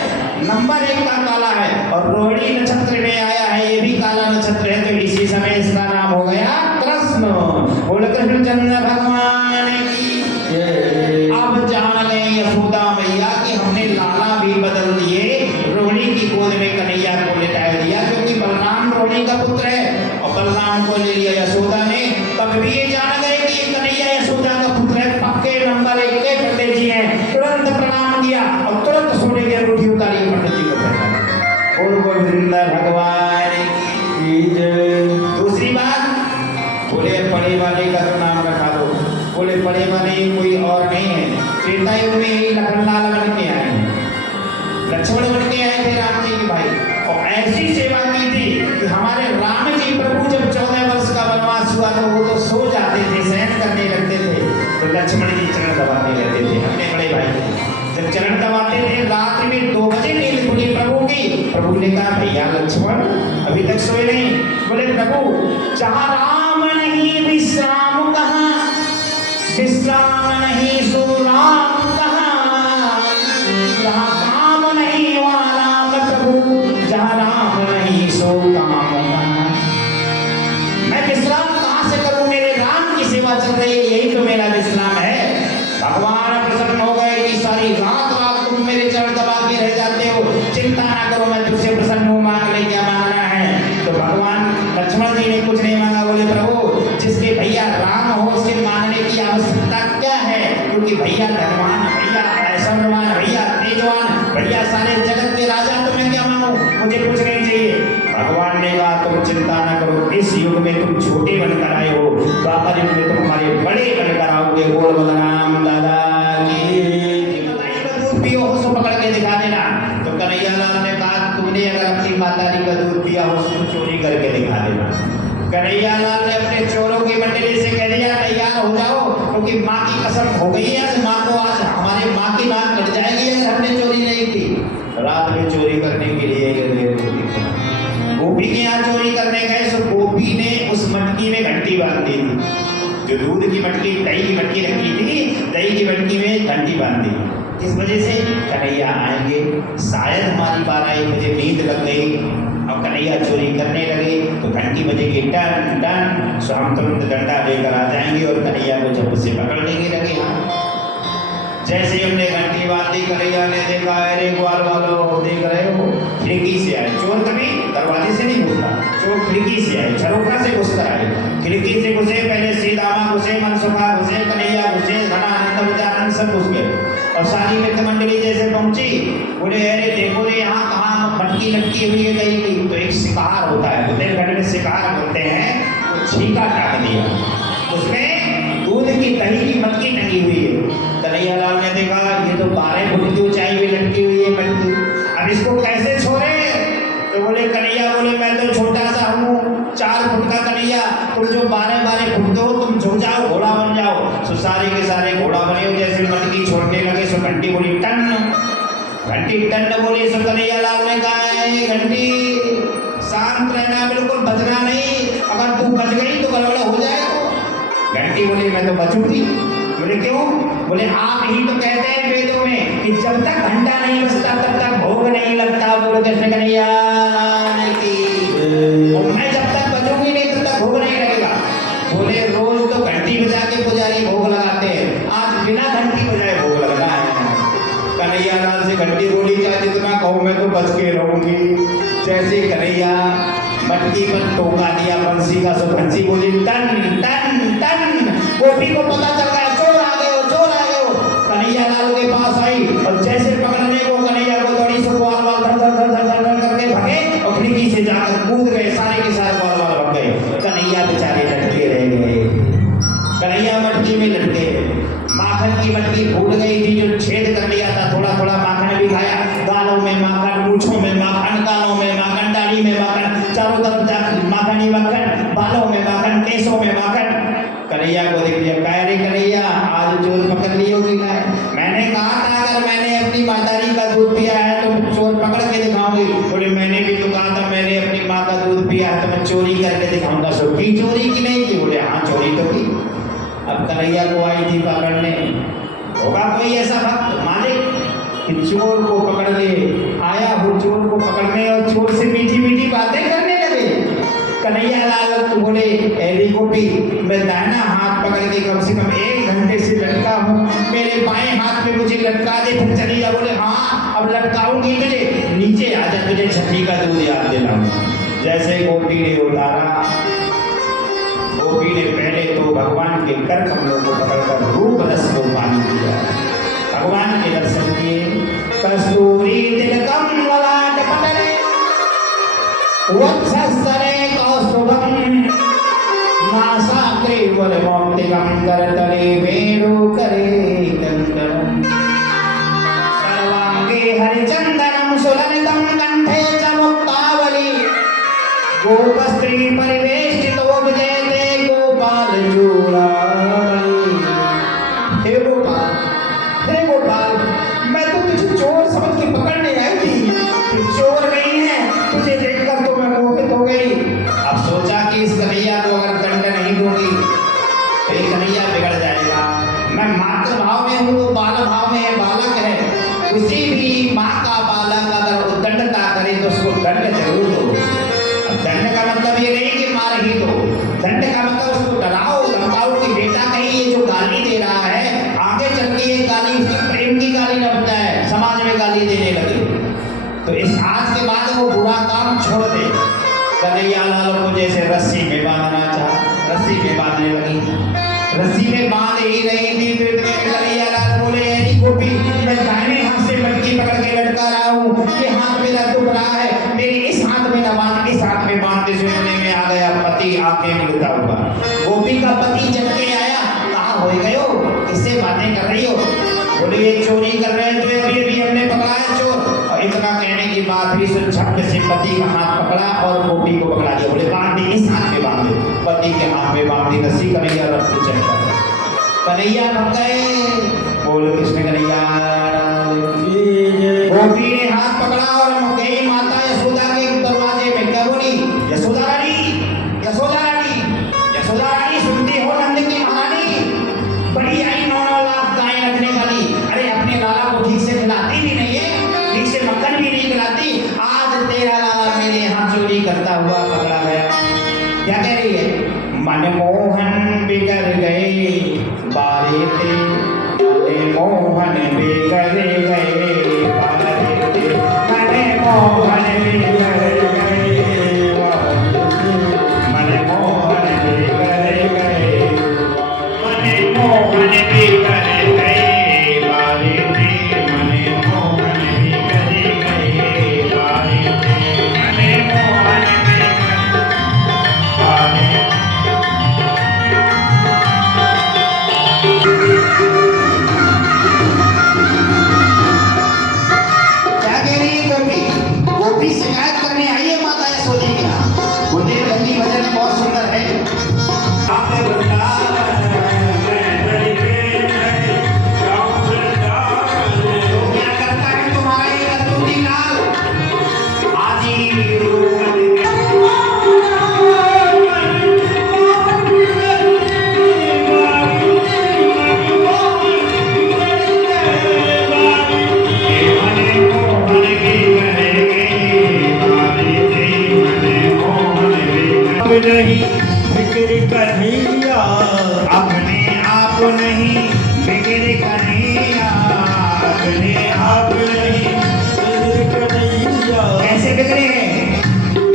नंबर 1 का काला है, और रोहिणी नक्षत्र में आया है, ये भी काला नक्षत्र है, तो इसी समय इसका नाम हो गया कृष्ण। बोल कृष्णचंद्र भगवान की। अब जान गए यशोदा मैया कि हमने लाला भी बदल दिए, रोहिणी की गोद में कन्हैया को लिटा दिया, क्योंकि बलराम रोहिणी का पुत्र है और बलराम को ले लिया यशोदा ने। तब भी ये जान गए कि ये कन्हैया यशोदा का पुत्र है, पक्के नंबर 1 के पंडित जी हैं। तुरंत प्रणाम किया और तुरंत सोने की अंगूठी उतारी पंडित जी को पहना। और गोविंद भगवान की जय। दूसरी बात, बोले पढ़े वाले का तो नाम रखा दो। बोले पढ़े वाले कोई और नहीं है, त्रेता युग में ही लखनलाल बन के आए हैं, लक्ष्मण बन के आए थे राम जी के भाई, और ऐसी सेवा की थी कि हमारे राम जी प्रभु जब 14 वर्ष का वनवास हुआ तो वो तो सो जाते थे, शयन करने लगते थे, तो लक्ष्मण जी चरण दबाते रहते थे अपने बड़े भाई। जब चरण दबाते थे, रात में 2 बजे नींद खुली प्रभु की। प्रभु ने कहा भैया लक्ष्मण अभी तक सोए नहीं। बोले प्रभु जहाँ राम नहीं विश्राम कहाँ, विश्राम नहीं सो राम कहाँ, जहाँ काम नहीं वहाँ राम प्रभु, जहाँ राम नहीं सो काम कहाँ। मैं विश्राम कहाँ से करूँ, मेरे राम की सेवा चल रही है, यही तो मेरा विश्राम है। भगवान प्रसन्न हो गए कि सारी रात तुम मेरे चरण दबा के रह जाते हो, चिंता ना करो मैं तुझसे प्रसन्न हूँ, मांग ले क्या मांगना है। तो भगवान लक्ष्मण जी ने कुछ नहीं मांगा। बोले प्रभु जिसके भैया राम हो उसके मांगने की आवश्यकता क्या है, क्योंकि भैया धनवान, भैया ऐश्वर्यवान, भैया तेजवान, भैया सारे जगत के राजा, तो मैं क्या मांगू, मुझे कुछ नहीं चाहिए। भगवान ने कहा तुम चिंता न करो, इस युग में तुम छोटे बनकर आए हो, द्वापर युग में तुम हमारे बड़े बनकर आओगे। बोल बलराम दादा की। पियो हो सो पकड़ के दिखा देना। तो कन्हैयालाल ने कहा तुमने अगर अपनी माताजी का दूध पिया हो तो चोरी करके दिखा देना। कन्हैयालाल ने अपने चोरों की मंडली से कह दिया तैयार हो जाओ, क्योंकि माँ की कसम हो गई है, माँ को आज हमारे माँ की बात कट जाएगी अगर हमने चोरी नहीं की। रात में चोरी करने के लिए गोपी के यहाँ चोरी करने गए, तो गोपी ने उस मटकी में घंटी बांध दी थी, जो दूध की मटकी, दही की मटकी रखी थी, दही की मटकी में घंटी बांध दी। किस वजह से, कन्हैया आएंगे, शायद हमारी 12-1 बजे नींद लग गई और कन्हैया चोरी करने लगे, तो घंटी बजेगी टन टन, सो हम तुरंत डंडा लेकर आ जाएंगे और कन्हैया को जब से पकड़ लेंगे लगे। जैसे हमने घंटी बांध दी, कन्हैया ने देखा अरे ग्वाल वालों देख रहे हो, खिड़की से आए चोर, कभी दरवाजे से नहीं घुसता, चोर खिड़की से आए, झरोखा से घुसकर आए। खिड़की से घुसे, पहले सीतामा घुसे, मनसुखा घुसे, कन्हैया घुसे, धनानंद बुझानंद सब घुस गए। और सारी मित्र मंडली जैसे पहुंची, बोले अरे देखो रे यहाँ कहाँ मटकी लटकी हुई है दही की। तो एक शिकार होता है, बुंदेलखंड में शिकार बोलते हैं, तो छीका काट दिया, उसमें दूध की दही की मटकी टंगी हुई है। कन्हैयालाल ने देखा ये तो 12 फुट की ऊंचाई में लटकी हुई है मटकी, अब इसको सारे के सारे घोड़ा बने हो, जैसे मटकी छोड़ने लगे सो घंटी बोली टन, घंटी टन बोली सो कन्हैया लाल ने कहा है घंटी शांत रहना, बिल्कुल बजना नहीं, अगर तू बच गई तो गड़बड़ हो जाएगा। घंटी बोली मैं तो बचूंगी। बोले क्यों? बोले आप ही तो कहते हैं वेदों में कि जब तक घंटा नहीं बजता तब तक भोग नहीं लगता। बोलो कृष्ण कन्हैया की, और मैं जब तक बजूंगी नहीं तब तक भोग नहीं लगेगा। बोले रोज तो घंटी बजा के पुजारी भोग लगाते हैं, आज बिना घंटी बजाए भोग लगना है। कन्हैया लाल से घंटी बोली क्या जितना कहूँ मैं तो बच के रहूंगी। जैसे कन्हैया मटकी पर टोका दिया बंसी का, सो बंसी बोली टन टन टन। गोपी को पता चल गया चोर आ गए हो, चोर आ गए हो। कन्हैया लाल के पास आई और जैसे पकड़ने को कन्हैया को दौड़ी सो बाल बाल धर धर धर धर धर करके भगे और खिड़की से जाकर कूद गए, सारे के सारे बाल बाल भग गए। कन्हैया बेचारे लटके रह गए, कन्हैया मटकी में लटके। माखन की मटकी फूट गई थी, जो छेद कर लिया था थोड़ा थोड़ा माखन भी खाया, गालों में माखन, मूछों में माखन, कानों में माखन, दाढ़ी में माखन, चारों तरफ माखन ही माखन, बालों में माखन, केसों में माखन। कन्हैया को देख लिया, कह रही कन्हैया आज चोर पकड़ ली होगी ना। मैंने कहा था अगर मैंने अपनी मातारी का दूध पिया है तो चोर पकड़ के दिखाऊंगी। बोले मैंने भी तो कहा था मैंने अपनी माँ का दूध पिया है तो मैं चोरी करके दिखाऊंगा। सो की चोरी की नहीं की? बोले हाँ चोरी तो की। अब कन्हैया को आई थी पकड़ने, होगा कोई ऐसा भक्त मालिक कि चोर को पकड़ ले, आया हो चोर को पकड़ने और चोर से मीठी मीठी बातें करने लगे। कन्हैया लाल तो बोले एरी गोपी मैं दाहिना हाथ पकड़ के कम से कम 1 घंटे से लटका हूँ, मेरे बाएं हाथ में मुझे लटका दे फिर चली जा। बोले हाँ अब लटकाऊंगी तुझे, नीचे आ जा तुझे छठी का दूध याद दिलाऊंगा। जैसे गोपी ने उतारा, गोपी ने पहले तो भगवान के कर कमलों को पकड़कर रूप रस को पानी दिया, भगवान के दर्शन किए। कस्तूरी तिलकम ललाट पटले वक्षस्थले कौस्तुभम नासाग्रे वरमौक्तिकं करतले वेणुकरे कंकणं सर्वांगे हरिचन्दनं सुललितं कंठे च मुक्तावली गोपस्त्री परिवेष्टितो विजयते गोपाल चूड़ामणि। हे गोपाल, हे गोपाल, मैं तो तुझे चोर समझ के पकड़ने आई थी, तू चोर नहीं है, तुझे देखकर तो मैं मोहित हो गई। अब सोचा कि इस कन्हैया को अगर दंड नहीं दूंगी तो ये कन्हैया बिगड़ जाएगा। मैं मातृ भाव में हूँ, बाल भाव में है, बालक है, उसी भी माँ का बालक अगर उद्दंडता करे तो उसको दंड जरूर दो। दंड का मतलब ये नहीं कि मार ही दो, दंड का मतलब उसको डराओ धमकाओ कि बेटा कहीं ये जो गाली दे रहा है आगे चल के ये गाली उसकी प्रेम की गाली न बन जाए, समाज में गाली देने लगे। तो इस आज के बाद वो बुरा काम छोड़ दे। कन्हैया लाल को जैसे रस्सी में बांधना चाहा, रस्सी में बांधने लगी, रस्सी में बांध ही रही थी तो कन्हैया लाल बोले अरे गोपी मैं दाहिने हाथ से मटकी पकड़ के लटका रहा हूँ, ये हाथ मेरा दुख रहा है, मेरी इस हाथ में न बांध, इस हाथ में बांधते सुनने में आ गया पति आके मिलता हुआ। गोपी का पति जब के आया, कहाँ हो गए हो, किससे बातें कर रही हो? बोले ये चोरी कर रहे हैं तो भी हमने पकड़ा है चोर। और इतना कहने की बात भी सुन झपट से पति का हाथ पकड़ा और गोपी को पकड़ा दिया। बोले बांध दे, इस हाथ में बांध दे, पति के हाथ में बांध दी रस्सी। कन्हैया रथ को चढ़ कन्हैया भग गए। बोल कृष्ण कन्हैया। गोपी ने हाथ पकड़ा और गई माता यशोदा के दरवाजे में, क्या बोली? यशोदा रानी, यशोदा रानी, यशोदा रानी सुनती हो नंद की कहानी, बड़ी आई 9 लाख गाय रखने वाली, अरे अपने लाला को ठीक से खिलाती भी नहीं है, ठीक से मक्खन भी नहीं खिलाती, आज तेरा लाला मेरे यहाँ चोरी करता हुआ पकड़ा गया। क्या कह रही है? मनमोहन बिगड़ गए बारे थे, मनमोहन बिगड़ गए बारे थे, मनमोहन बिगड़ गए, मनमोहन बिगड़ गए, मनमोहन बिगड़ गए बारे थे, मनमोहन बिगड़ गए बारे थे, मनमोहन गोपी शिकायत करने आई है माता यशोदा के यहाँ। बुंदेलखंडी भजन बहुत सुंदर है। आपने नहीं फिक्र कन्हैया, अपने आप नहीं बिगड़ कन्हैया, अपने आप नहीं। फिक्र कन्हैया, कैसे बिगड़े हैं?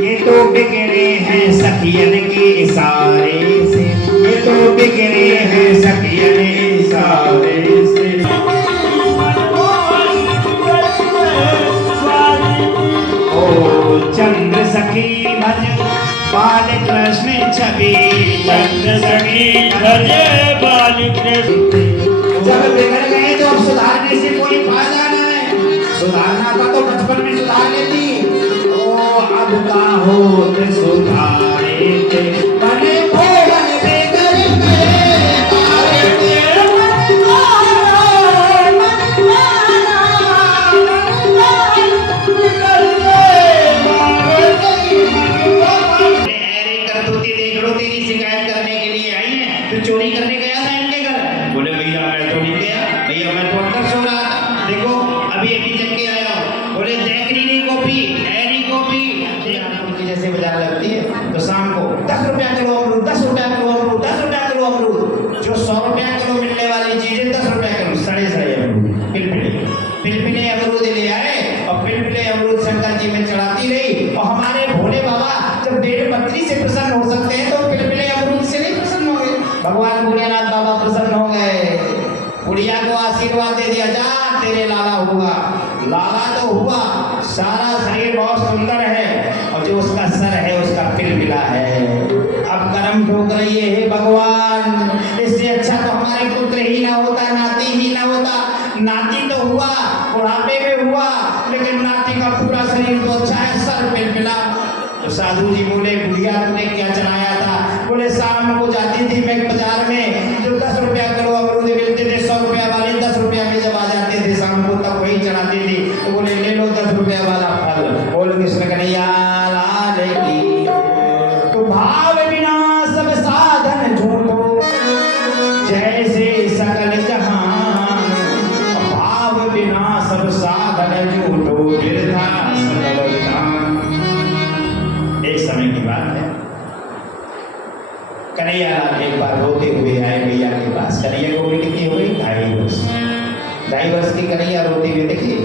ये तो बिगड़े हैं सखियन के इशारे से, ये तो बिगड़े हैं सखियन इशारे से। ओ चंद्र सखी भज बाल कृष्ण छवि, चंद्र सखी भज बाल कृष्ण। जब बिगड़ गए तो अब सुधारने से कोई फायदा न है। सुधारना था तो बचपन में सुधार लेती। ओ अब का होत सुधारे थे बने भोवन बिगड़ गए तारे के मन मारा, मन बिगड़ गए मारे गई मन मारा। अरे करतूती देख लो, तेरी शिकायत करने के लिए आई है। तू चोरी करने गया था इनके घर? बोले भैया मैं तो नहीं गया, भैया मैं तो अंदर सो रहा था। देखो अभी अभी जग के आया हूँ। बोले देखनी नहीं कॉपी, ऐरी कॉपी की जैसे बाजार लगती है तो शाम को 10 रुपया किलो अमरूद, 10 रुपया किलो अमरूद, 10 रुपया किलो अमरूद। जो 100 रुपया किलो मिलने वाली चीजें 10 रुपया किलो, सड़े सड़े अमरूद, पिलपिले अमरूद ले आए और पिलपिले अमरूद शंकर जी में चढ़ाती रही। और हमारे भोले बाबा जब बेल पत्री से प्रसन्न हो सकते हैं तो पिलपिले अमरूद से नहीं प्रसन्न हो गए। भगवान भोलेनाथ बाबा प्रसन्न हो गए, बुढ़िया को आशीर्वाद दे दिया, जा तेरे लाला हुआ। लाला तो हुआ, सारा शरीर बहुत सुंदर है और जो उसका सर है उसका पिलपिला है। अब कर्म ठोक रही है, हे भगवान इससे अच्छा तो हमारे पुत्र ही ना होता, नाती ही ना होता। नाती तो हुआ, बुढ़ापे में हुआ, लेकिन नाती का पूरा शरीर तो अच्छा है, सर पिलपिला। तो साधु जी बोले बुढ़िया तुमने क्या चलाया था? बोले शाम को जाती थी मैं बाजार में, जो 10 रुपया किलो अमरूद मिलते थे 100 रुपया वाले 10 रुपया में जब आ जाते थे शाम को तब वही चढ़ाती थी। तो बोले ले लो 10 रुपया वाला फल। बोल कृष्ण कन्हैया लाल की। तो भाव बिना सब साधन झूठो जैसे सकल जहान, भाव बिना सब साधन झूठो बिरधा सकल विधान। एक समय की बात है, कन्हैया लाल एक बार रोते हुए आए भैया के पास। कन्हैया को उम्र कितनी हो गई? 2.5 वर्ष। 2.5 वर्ष की कन्हैया रोते हुए देखिए,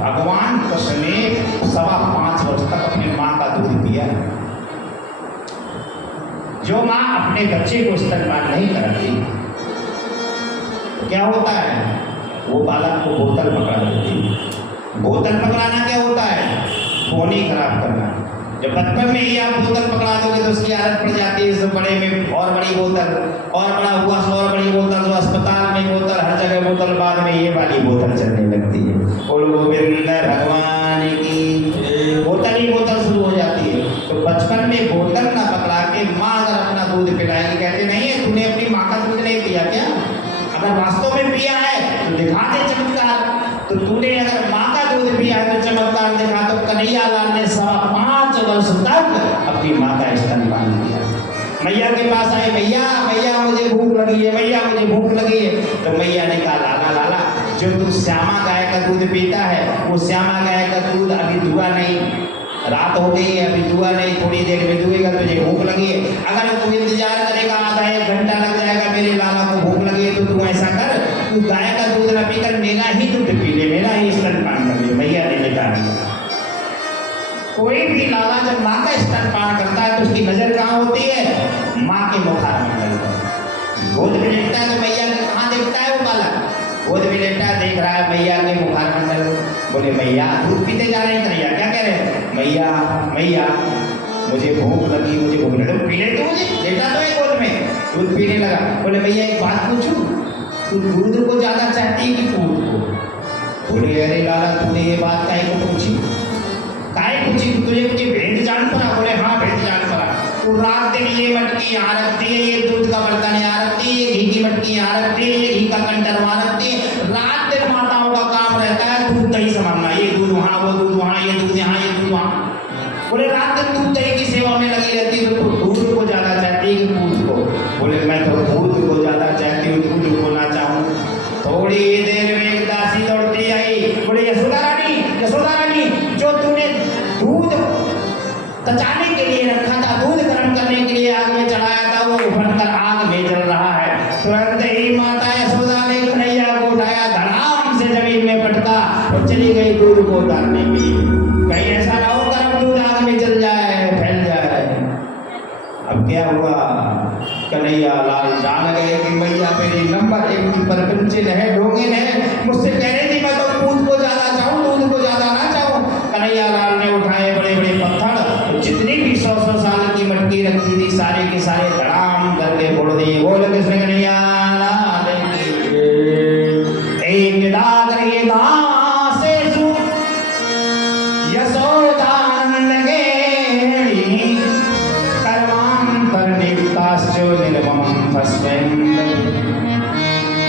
भगवान कृष्ण ने 5.25 वर्ष तक अपनी माँ का दूध पिया। जो माँ अपने बच्चे को स्तनपान नहीं कराती क्या होता है? वो बालक को बोतल पकड़ा देती। बोतल पकड़ाना क्या होता है? फोनी खराब करना। जब बचपन में ही आप बोतल पकड़ा दोगे तो उसकी आदत पड़ जाती है। इस बड़े में और बड़ी बोतल, और बड़ा हुआ सो और बड़ी बोतल, तो अस्पताल में बोतल, हर जगह बोतल, बाद में ये वाली बोतल चलने लगती है। बोल गोविंद भगवान की, बोतल ही बोतल शुरू हो जाती है। तो बचपन में बोतल ना पकड़ा के माँ अगर अपना दूध पिलाएगी, कहते नहीं है तूने अपनी माँ का दूध नहीं पिया क्या? अगर वास्तव में पिया है तो दिखा दे चमत्कार। तो तूने अगर माँ का दूध पिया है तो चमत्कार दिखा। तो कन्हैया लाल ने 5.25 वर्ष तक अपनी माँ का स्तनपान किया। मैया के पास आए, मैया मैया मुझे भूख लगी है, मैया मुझे भूख लगी है। तो मैया ने कहा लाला लाला, जो तू श्यामा गाय का दूध पीता है वो श्यामा गाय का दूध अभी दुआ नहीं, रात हो गई है अभी दुआ नहीं, थोड़ी देर में दुएगा, तुझे भूख लगी है। अगर तू इंतजार करेगा आधा 1 घंटा लग जाएगा, मेरे लाला को भूख लगी है, तो तू ऐसा कर, तू गाय का दूध न पीकर मेरा ही दूध पी ले, मेरा ही स्तनपान कर ले। मैया ने निकाल दिया। कोई भी लाला जब माँ का स्तनपान करता है तो उसकी नजर कहाँ होती है? माँ के मुखार मंडल पर। गोद में लेटता है तो मैया का कहाँ देखता है वो बालक? गोद में लेटा देख रहा है मैया के मुखार मंडल। बोले मैया दूध पीते जा रहे हैं कन्हैया, क्या कह रहे हैं? मैया मैया मुझे भूख लगी, मुझे भूख लगी। पीने तो मुझे लेटा तो है गोद में, दूध पीने लगा। बोले मैया एक बात पूछूं, तू दूध को ज्यादा चाहती है कि दूध को? बोले अरे लाला तूने ये बात काहे को पूछी? काहे पूछी? तुझे मुझे भेद जान पड़ा? बोले हाँ भेद जान पड़ा। तू रात दिन ये मटकी यहाँ रखती है, ये दूध का बर्तन यहाँ रखती है, ये घी की मटकी यहाँ रखती है, ये घी का कंटर वहाँ रखती है। रात दिन माताओं का काम रहता है दूध दही संभालना, ये दूध वहाँ, वो दूध वहाँ, ये दूध यहाँ, ये दूध वहाँ। बोले रात दिन दूध दही की सेवा में लगी रहती है, तो दूध को ज्यादा चाहती है कि दूध को? बोले मैं तो दूध को ज्यादा चाहती हूँ, दूध को ना चाहूँ। थोड़ी देर में एक दासी दौड़ती आई। बोले यशोदा रानी, जो तूने दूध तचाने के लिए रखा था, दूध गर्म करने के लिए हुआ? कन्हैया लाल जान गए कि मैया मेरी नंबर 1 की परपिंचिन है, ढोंगिन है। मुझसे कह रही थी मैं तो दूध को ज्यादा चाहूँ, दूध को ज्यादा ना चाहूँ। कन्हैया लाल ने उठाए बड़े बड़े पत्थर, जितनी भी 100 साल की मटकी रखी थी सारे के सारे धड़ाम करके फोड़ दिए। बोल कृष्ण कन्हैया लाल की। एक दाग रे दासे सु यशोदानंद गेड़ी कर्मांतर नियुक्ताश्च निर्ममं तस्मै।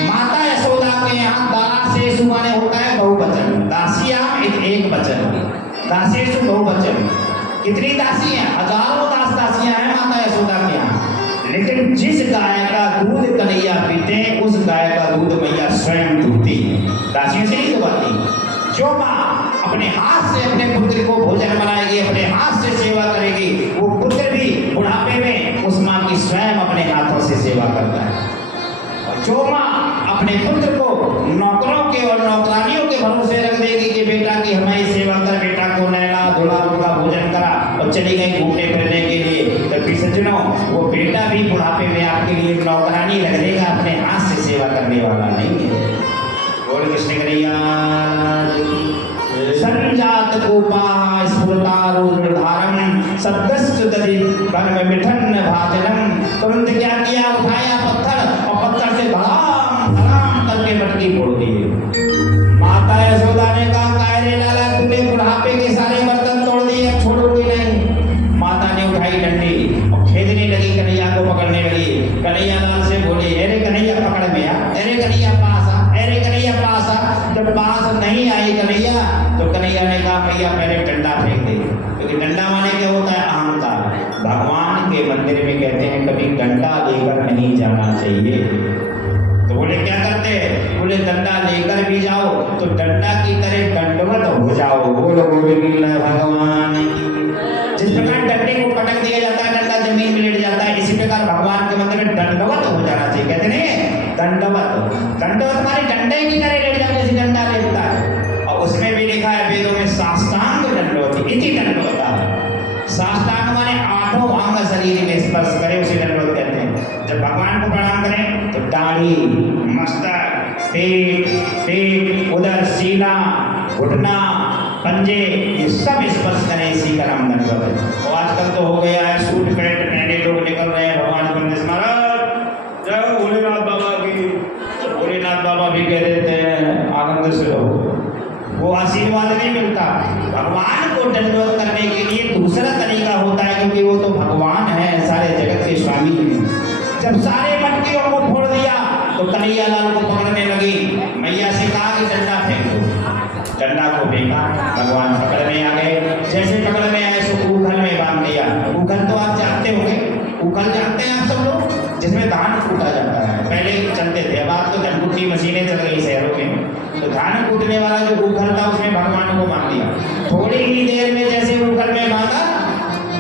माता यशोदा के यहाँ दासेसु माने होता है बहुवचन, दासियां एक वचन, दासेसु बहुवचन। कितनी दासी हैं? हजारों दासियां हैं माता यशोदा के यहाँ। लेकिन जिस गाय का दूध कन्हैया पीते हैं उस गाय का दूध मैया स्वयं दूहती। दासियों से नहीं दुबाती। जो माँ अपने हाथ से अपने पुत्र को भोजन बनाएगी, अपने हाथ से सेवा करेगी, वो पुत्र भी बुढ़ापे में उस माँ की स्वयं अपने हाथों से सेवा करता है। और जो माँ अपने पुत्र को नौकरों के और नौकरानियों के भरोसे रख देगी कि बेटा की हमारी सेवा कर, बेटा को नहला धुला उनका भोजन करा और चली गई घूमने फिरने के लिए, तभी सज्जनों वो बेटा भी बुढ़ापे में आपके लिए नौकरानी रख देगा, अपने हाथ से सेवा करने वाला नहीं है। बोल कृष्ण कन्हैया। संजात कोपा स्फुरतारो निर्धारम सद्गस्त दधि कर्म मिठन भाजनम। तुरंत क्या किया? उठाया पत्थर और पत्थर से धड़ाम धड़ाम करके मटकी फोड़ दी। माता यशोदा ने कहा काय रे लाला तूने बुढ़ापे के सारे बर्तन तोड़ दिए, अब छोड़ोगे नहीं। माता ने उठाई डंडी और खेदने लगी, कन्हैया को पकड़ने लगी। कन्हैया लाल से बोली अरे कन्हैया पकड़ में आ, अरे कन्हैया पास आ, अरे कन्हैया पास आ। जब पास नहीं आई कन्हैया तो कन्हैया ने कहा भैया पहले डंडा फेंक दे, क्योंकि डंडा माने क्या होता है? अहंकार। भगवान के मंदिर में कहते हैं कभी डंडा लेकर नहीं जाना चाहिए। तो बोले क्या करते हैं? बोले डंडा लेकर भी जाओ तो डंडा की तरह दंडवत हो जाओ। बोलो गोविंद भगवान। जिस प्रकार डंडे को पटक दिया जाता है, डंडा जमीन में लेट जाता है, इसी प्रकार भगवान के मंदिर में दंडवत हो जाना चाहिए। कहते नहीं दंडवत, दंडवत माने डंडे की तरह लेट जाओ जैसे डंडा लेटता है। और उसमें भी लिखा है वेदों में साष्टांग दंडवत, इति दंडवत। साष्टांग माने आठों अंग शरीर में स्पर्श करे उसे दंडवत कहते हैं। जब भगवान को प्रणाम करें तो दाढ़ी, मस्तक, पेट, उदर, सीना, घुटना, पंजे ये सब स्पर्श करें, इसी का नाम दंडवत है। और आजकल तो हो गया है सूट पैंट पहने लोग निकल रहे हैं भगवान को स्मरण जय भोलेनाथ बाबा की। तो भोलेनाथ बाबा भी कह देते हैं आनंद से रहो, वो आशीर्वाद नहीं मिलता। भगवान को दंडवत करने के लिए दूसरा तरीका होता है, क्योंकि वो तो भगवान है, सारे जगत के स्वामी हैं। जब सारे मटकियों को फोड़ दिया तो कन्हैया लाल को पकड़ने लगी। मैया से कहा कि डंडा फेंक दो। डंडा को फेंका, भगवान पकड़ में आ गए। जैसे पकड़ में आए तो ऊखल में बांध दिया। ऊखल तो आप जानते होंगे, ऊखल जानते हैं आप सब लोग, जिसमें धान कूटा जाता है। पहले चलते थे, अब आप तो धनकुट्टी मशीनें चल रही शहरों में। तो धान कूटने वाला जो ऊखल था उसमें भगवान को बांध दिया। थोड़ी ही देर में जैसे ऊखल में बांधा,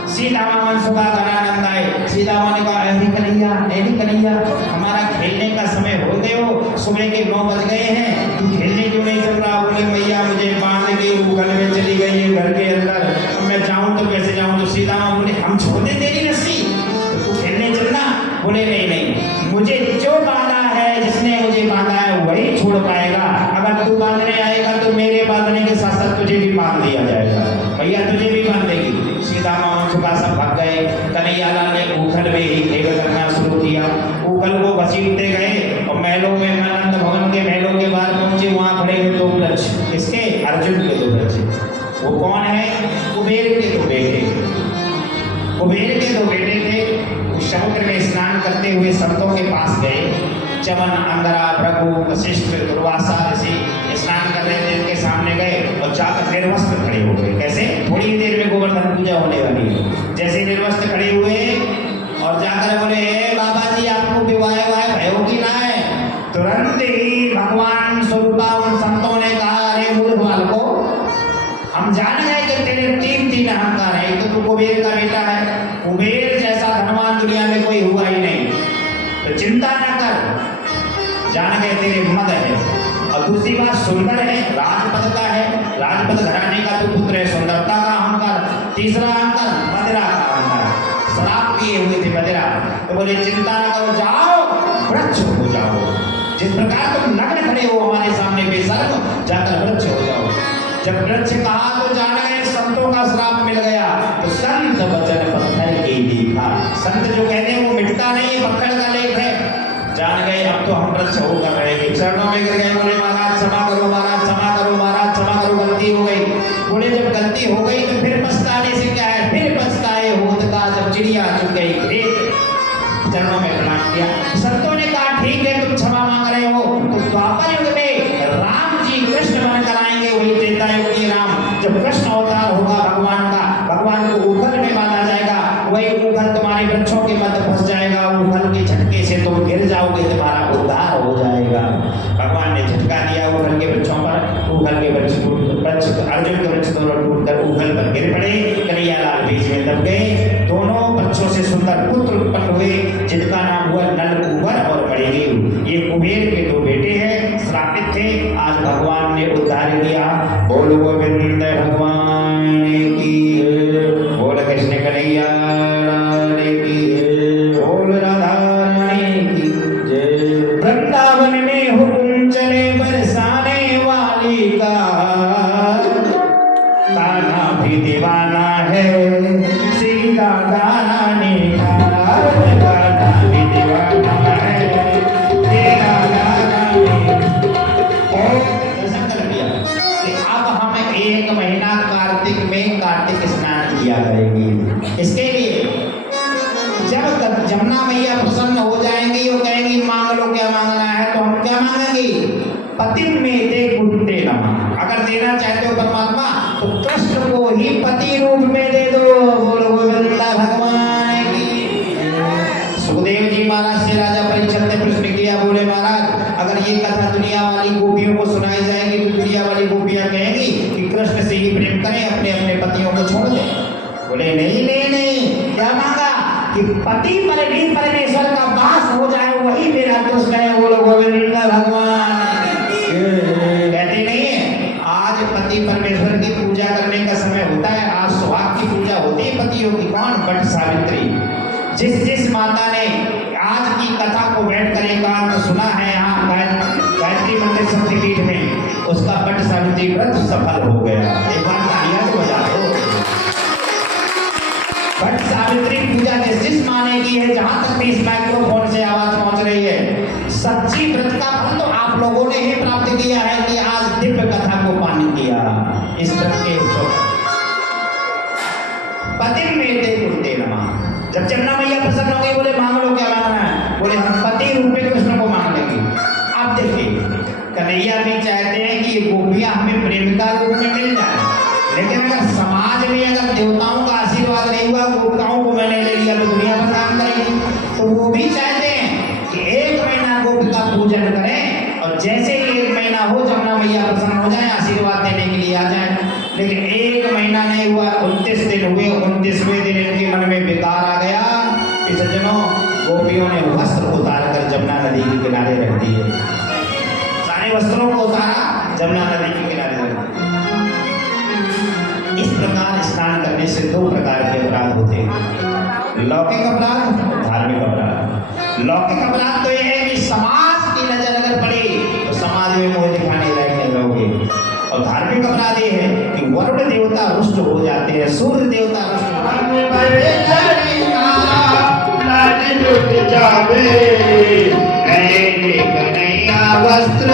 सीता माँ सुबह आनंद आए। सीता माँ ने कहा अरे कन्हैया हमारा खेलने का समय हो गए हो, सुबह के 9 बज गए हैं, तू खेलने क्यों नहीं चल रहा? बोले मैया मुझे बांध के ऊखल में चली गई है घर के अंदर, अब मैं जाऊँ तो कैसे जाऊँ? तो सीता माँ बोले हम छोड़ दे तेरी रस्सी, तो तू खेलने चलना। बोले नहीं, मुझे जो बांधा है, जिसने मुझे बांधा है वही छोड़ पाएगा। अगर तू बांधने आएगा तो मेरे बांधने के साथ साथ तुझे भी बांध दिया जाएगा, भैया तुझे भी बांध देगी। सीता माँ चुका सब भाग गए। कन्हैया लाल ने ऊखल में ही खेल करना शुरू किया। ऊखल को घसीटते गए और महलों में आनंद भवन के महलों के बाहर पहुंचे। वहां खड़े हुए 2 वृक्ष, किसके? अर्जुन के 2 वृक्ष। वो कौन है? कुबेर के 2 बेटे। कुबेर के 2 बेटे थे। वो समुद्र में स्नान करते हुए संतों के पास गए। चवन, अंगरा, भृगु, वशिष्ठ, दुर्वासा ऋषि स्नान कर रहे थे, इनके सामने गए और जाकर निर्वस्त्र खड़े हो गए। कैसे? थोड़ी ही देर में गोवर्धन पूजा होने वाली है। जैसे निर्वस्त्र खड़े हुए और जाकर बोले बाबा जी आपको विवाह भयो की ना है? तुरंत ही भगवान स्वरूपा उन संतों ने कहा अरे मूर्ख बालको, हम जान गए कि तेरे 3 अहंकार है। एक तो तू कुबेर का बेटा है, कुबेर जैसा धनवान दुनिया में कोई हुआ ही नहीं, तो चिंता न कर, जान गए तेरे मद है। और दूसरी बात सुंदर है, राजपद का है, राजपद घराने का तू पुत्र है, सुंदरता का अहंकार। तीसरा अहंकार मदिरा का अहंकार, शराब पिए हुए थे मदिरा। तो बोले चिंता न करो, जाओ वृक्ष हो जाओ, जिस प्रकार तुम नग्न खड़े हो हमारे सामने बेशर्म, जाकर वृक्ष हो जाओ। जब वृक्ष कहा तो जाने संतों का श्राप मिल गया। तो संत वचन पत्थर के देखा, संत जो कहते हैं वो मिटता नहीं है, पत्थर का लेख है। जान गए अब तो हम वृक्ष होकर रहेंगे, चरणों में गिर गए, बोले महाराज क्षमा करो, महाराज क्षमा करो, महाराज क्षमा करो, गलती हो गई। बोले जब गलती हो गई तो फिर पछताने से क्या है, फिर पछताए होत का जब चिड़िया चुग गई खेत। चरणों में प्रणाम किया। संतों ने कहा ठीक है तुम क्षमा मांग रहे हो, तो द्वापर युग में राम जी कृष्ण बनकर आएंगे, वही त्रेता युग की राम। जब कृष्ण अवतार होगा भगवान का, भगवान को उखल में बांधा जाएगा, वही उखल तुम्हारे वृक्षों के मध्य फंस जाएगा, उखल के झटके से तुम गिर जाओगे, तुम्हारा उद्धार हो जाएगा। भगवान ने झटका दिया उखल के वृक्षों पर, उखल के वृक्ष अर्जुन के वृक्ष दोनों टूटकर उखल पर गिर पड़े, कन्हैयालाल बीच में दब गए। दोनों बच्चों से सुंदर पुत्र उत्पन्न हुए, जिनका नाम हुआ नल कुंवर और मणिदेव। ये कुबेर के दो बेटे हैं, श्रापित थे, आज भगवान ने उद्धार किया। बोल गोविंद भगवान की, बोल कृष्ण कन्हैया की, बोल राधा रानी की जय। वृंदावन में हुकुम चले बरसाने वाली का, कान्हा भी दीवाना है सीता गाने का, कान्हा भी दीवाना है तेरा गाने। और दर्शन कर लिया कि अब हम 1 महीना कार्तिक में कार्तिक स्नान किया करेंगे। इसके लिए जब जमुना मैया प्रसन्न हो जाएंगी, वो कहेंगी मांग लो क्या मांगना है, तो हम क्या मांगेंगे, पति में दे कुंते नमः। अगर देना चाहते हो परमात्मा तो कृष्ण को ही पति रूप में दे दो। बोलो गोविंद भगवान की। सुखदेव जी महाराज से राजा परीक्षित ने प्रश्न किया, बोले महाराज अगर ये कथा दुनिया वाली गोपियों को सुनाई जाएगी तो दुनिया वाली गोपियां कहेंगी कि कृष्ण से ही प्रेम करें, अपने अपने पतियों को छोड़ दें। बोले नहीं नहीं नहीं, क्या मांगा कि पति परमेश्वर का वास हो जाए, वही मेरा कृष्ण है। बोलो गोविंद भगवान। कहते नहीं है आज पति परमेश्वर की पूजा करने का समय होता है, आज सुहाग की पूजा होती है पतियों की। कौन? बट सावित्री। जिस माता ने आज की कथा को बैठ कर एकांत सुना है यहाँ गायत्री मंदिर शक्तिपीठ में, उसका बट सावित्री व्रत सफल हो गया। एक बार तालियां तो बजा दो। बट सावित्री पूजा जिस माँ ने की है, जहां तक भी इस माइक्रोफोन से आवाज पहुंच रही है, सच्ची व्रत का फल तो आप लोगों ने ही प्राप्त किया है कि आज दिव्य कथा को पानी दिया। इस व्रत के पति में दे कुर्ते नमः। जब जमुना मैया प्रसन्न हो गई, बोले मांग लो क्या मांगना है, बोले हम पति रूप में कृष्ण को मांग लेंगे। अब देखिए कन्हैया भी चाहते हैं कि ये गोपियां हमें प्रेमिका रूप में मिल जाए, लेकिन अगर समाज में अगर देवताओं का आशीर्वाद नहीं हुआ, गोपिकाओं को मैंने ले लिया तो दुनिया पर काम करेगी, तो वो भी चाहते हैं कि 1 महीना गोपिका पूजन करें और जैसे ही 1 महीना हो जमुना मैया प्रसन्न हो जाए, आशीर्वाद देने के लिए आ जाए। लेकिन 1 महीना नहीं हुआ, 29 दिन हुए, 29वें दिन इनके मन में विकार आ गया कि सज्जनों गोपियों ने वस्त्र उतार कर जमुना नदी के किनारे रख दिए। सारे वस्त्रों को उतारा, जमुना नदी के किनारे रख दिया। इस प्रकार स्नान करने से 2 प्रकार के अपराध होते हैं, लौकिक अपराध, धार्मिक अपराध। लौकिक अपराध तो यह है कि समाज की नजर अगर पड़े तो समाज में मुंह दिखाने लगने लोगे, और धार्मिक अपराध ये है कि वरुण देवता रुष्ट हो जाते हैं, सूर्य देवता रुष्ट हो वस्त्र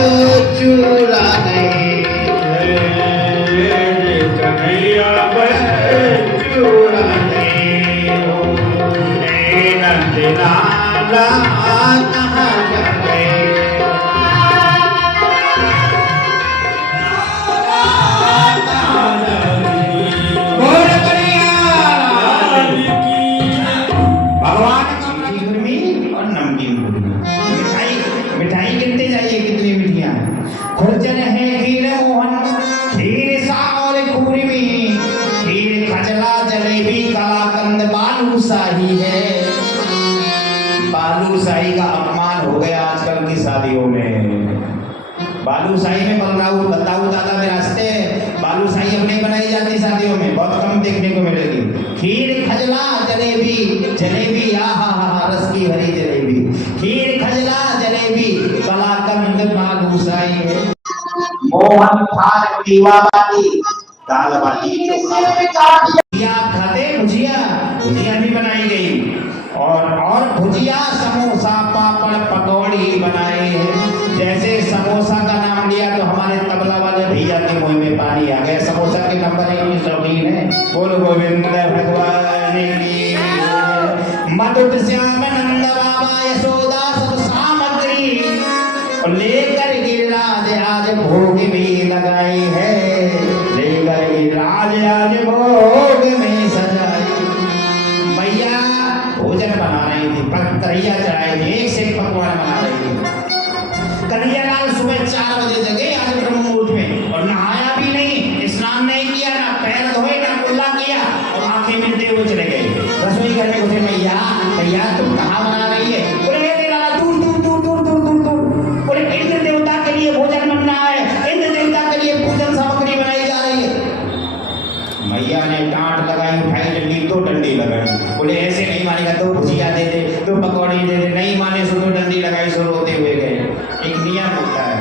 चूरा नहीं, कन्हैया चूरा नहीं, नंद लाला कहाँ गए। भगवान का गुरमी और नमकीन गुरमी, मिठाई गिनते जाइए कितनी मिठियां हैं। खुर्जन है खीर मोहन, खीर सा और कुरमी, खीर खजला जलेबी कलाकंद बालूशाही है। बालूशाही का अपमान हो गया आजकल की शादियों में। बालूशाही में बताऊ दादा में रास्ते बालूशाही अब नहीं बनाई जाती शादियों में, बहुत कम देखने को मिलेगी। खीर खजला जलेबी, जलेबी आहा रस की भरी जलेबी, खीर खजला जलेबी कलाकंद बालूशाही है। मोहन थाल पीवा बाटी दाल बाटी भुजिया खाते, भुजिया भुजिया भी बनाई गई और भुजिया समोसा पापड़ पकौड़ी बनाए हैं। जैसे समोसा का नाम लिया तो हमारे तबला वाले भैया के मुंह में पानी आ गया। समोसा के नंबर 1 की शौकीन है। बोल गोविंद भगवान की। मधुर श्याम नंद बाबा यशोदा सब सामग्री लेकर गिरिराज आज भोग भी लगाई है, लेकर गिरिराज आज भोग में सजाई। मैया भोजन बना रही थी, कन्हैया चढ़ाई थी, एक से एक पकवान बना रही थी। कन्हैया लाल सुबह 4 बजे जगे आज ब्रह्म मुहूर्त में और नहाया भी नहीं, स्नान नहीं किया, ना पैर धोए ना कुल्ला किया और आंखें मिलते हुए चले गए रसोई घर में। घुसे मैया मैया तुम कहाँ बना रही है? बोले लाला दूर दूर दूर दूर दूर दूर दूर। बोले इंद्र देवता के लिए भोजन बन रहा है, इंद्र देवता के लिए पूजन सामग्री बनाई जा रही है। मैया ने डांट लगाई, उठाई डंडी, 2 डंडी लगाई। बोले ऐसे नहीं मानेगा तो भुजिया दे दे, 2 पकौड़ी दे दे, नहीं माने सो 2 डंडी लगाई, सो रोते हुए गए। एक नियम होता है,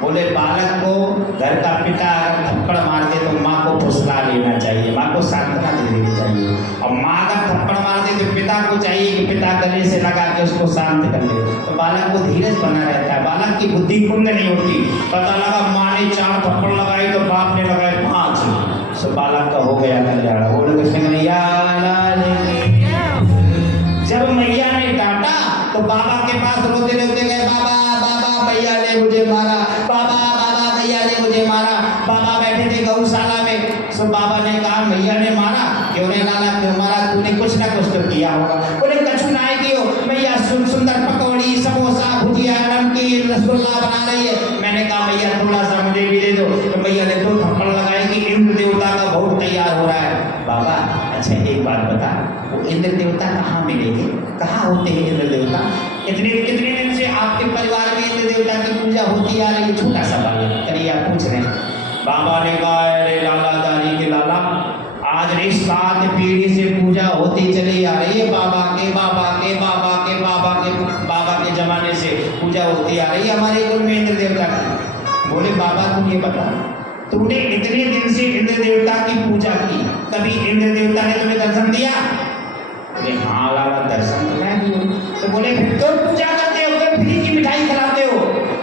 बोले बालक को घर का पिता अगर थप्पड़ मार दे तो माँ को फुसला लेना चाहिए, माँ को सांत्वना दे देनी चाहिए। और माँ अगर थप्पड़ मार दे तो पिता को चाहिए कि पिता गले से लगा के उसको शांत कर ले, तो बालक को धीरज बना रहता है, बालक की बुद्धि कुंद नहीं होती। पता लगा माँ ने 4 थप्पड़ लगाई तो बाप ने लगाए 5, सो बालक का हो गया कल्याण। बोले कृष्ण कन्हैया लाल की। जब मैया ने डांटा तो बाबा के पास रोते रोते गए, बाबा बाबा भैया ने मुझे मारा, बाबा बाबा भैया ने मुझे मारा। बाबा बैठे थे गौशाला में, सो बाबा ने कहा मैया ने मारा? क्यों ने लाला क्यों मारा? तूने कुछ ना कुछ तो किया होगा। बोले कछु ना कियो, मैया सुंदर पकौड़ी समोसा भुजिया नमकीन रसगुल्ला बना रही है। मैंने कहा मैया थोड़ा सा मुझे भी दे दो, तो मैया ने 2 थप्पड़ लगाए कि इंद्र देवता का भोग तैयार हो रहा है। बाबा अच्छा एक बात बता, वो इंद्र देवता कहाँ मिलेंगे, कहाँ होते हैं इंद्र देवता? कितने दिन से आपके परिवार में इंद्र देवता की पूजा होती आ रही है? छोटा सा बालक कन्हैया पूछ रहे हैं। बाबा ने कहा अरे लाला दानी के लाला, आज नहीं 7 पीढ़ी से पूजा होती चली आ रही है, बाबा के बाबा के बाबा के बाबा के बाबा के जमाने से पूजा होती आ रही है हमारे कुल में इंद्र देवता की। बोले बाबा तुम ये बता, तुमने इतने दिन से इंद्र देवता की पूजा की, कभी इंद्र देवता ने तुम्हें दर्शन दिया? बोले हाँ लाला दर्शन तो मैं दिया। तो बोले फिर तो पूजा करते हो, फिर फ्री की मिठाई खिलाते हो?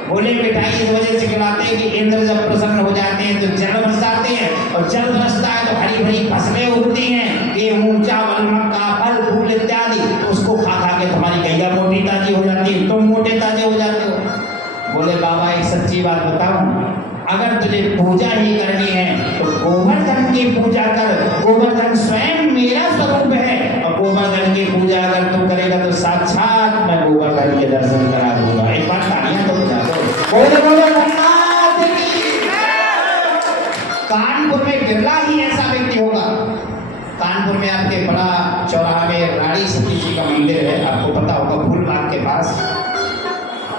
बोले मिठाई इस वजह से खिलाते हैं कि इंद्र जब प्रसन्न हो जाते हैं तो जल बरसाते हैं, और जल बरसता है तो हरी भरी फसलें उगती हैं, गेहूं चावल मक्का फल फूल इत्यादि, उसको खा खा के तुम्हारी गैया मोटी ताजी हो जाती है, तुम मोटे ताजे हो जाते हो। बोले बाबा एक सच्ची बात बताऊं, अगर तुझे पूजा ही करनी है तो गोवर्धन की पूजा कर, गोवर्धन स्वयं मेरा स्वरूप है, और गोवर्धन की पूजा अगर तू करेगा तो साक्षात मैं गोवर्धन के दर्शन करा दूंगा। एक बार तालियां तो बजा दो। बोले भगन्नाथ की। कानपुर में बिरला ही ऐसा व्यक्ति होगा। कानपुर में आपके बड़ा चौराहा में रानी सती जी का मंदिर है, आपको पता होगा, फूलबाग के पास।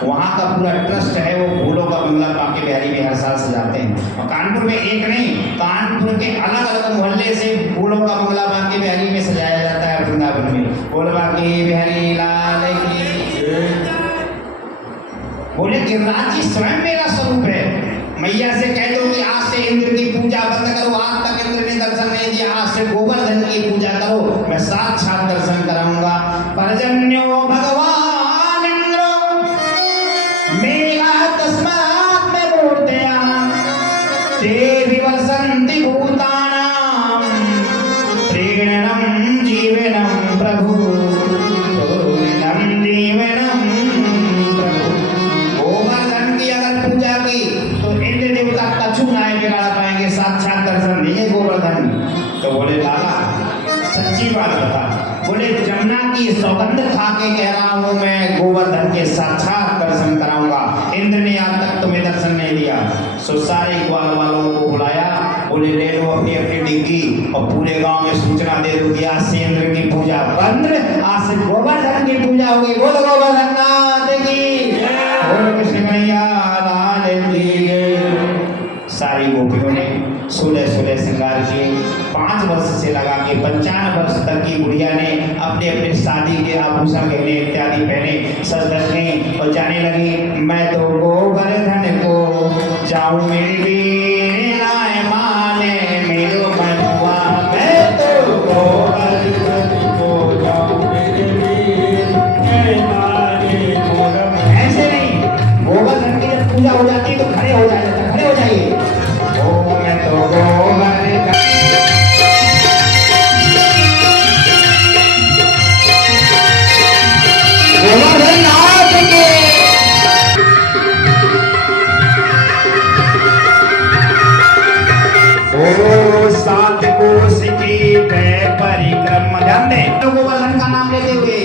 वहाँ का पूरा ट्रस्ट है, वो फूलों का बंगला बांके बिहारी में हर साल सजाते हैं। और कानपुर में एक नहीं, कानपुर के अलग अलग मोहल्ले से फूलों का बंगला बांके बिहारी में सजाया जाता है वृंदावन में। बोल बांके बिहारी लाल की। बोले गिरिराज जी स्वयं मेरा स्वरूप है। मैया से कह दो कि आज से इंद्र की पूजा बंद करो, आज तक इंद्र ने दर्शन नहीं दिया, आज से गोवर्धन की पूजा करो, मैं साक्षात दर्शन कराऊंगा। पर्जन्यो भगवान इंद्र मेघा तस्मात् में मूर्तया ते विवसन्ति भूतानां प्रेरणं जीवनं प्रभु प्रेरणं जीवनं प्रभु। गोवर्धन की अगर पूजा की तो इंद्र देवता कछु नहीं बिगाड़ पाएंगे, साक्षात दर्शन देंगे गोवर्धन। तो बोले लाला सच्ची बात बता। बोले जमुना की सौगंध खा के कह रहा हूँ मैं, गोवर्धन के साक्षात दर्शन कराऊंगा। इंद्र ने आज तक तुम्हें दर्शन नहीं दिया। सो सारे ग्वाल वालों को बुलाया, बोले ले लो अपनी अपनी डिग्गी और पूरे गांव में सूचना दे दो कि आज से इंद्र की पूजा बंद, आज से गोवर्धन की पूजा होगी। बोलो गोवर्धन नाथ की, बोलो कृष्ण कन्हैया लाल की। आभूषण गहने इत्यादि पहने सज धजने और जाने लगी। मैं तो गोवर्धन को जाऊं मेरी नाय माने मेरो मनुआ, मैं तो गोवर्धन को जाऊं ऐसे नहीं, गोवर्धन की जब पूजा हो जाती है तो खड़े हो जाइए, खड़े हो जाइए। ओ मैं तो गोवर्धन नाथ के ओ सात कोस की तय परिक्रमा, ध्यान दें गोवर्धन का नाम लेते हुए।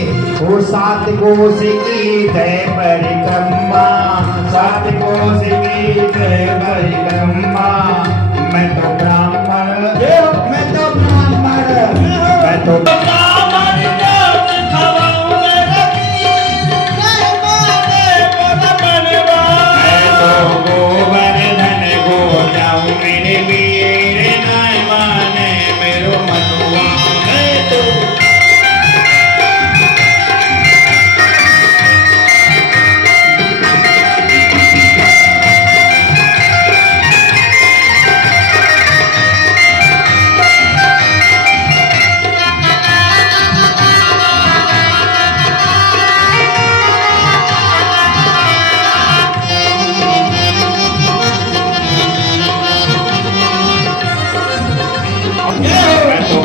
ओ सात कोस की तय परिक्रमा, सात कोस की तय परिक्रमा, मैं तो ब्राह्मण, मैं तो ब्राह्मण, मैं तो गोवर्धन को जाऊं मेरे वीर नाय माने मेरो मनुआ, मैं तो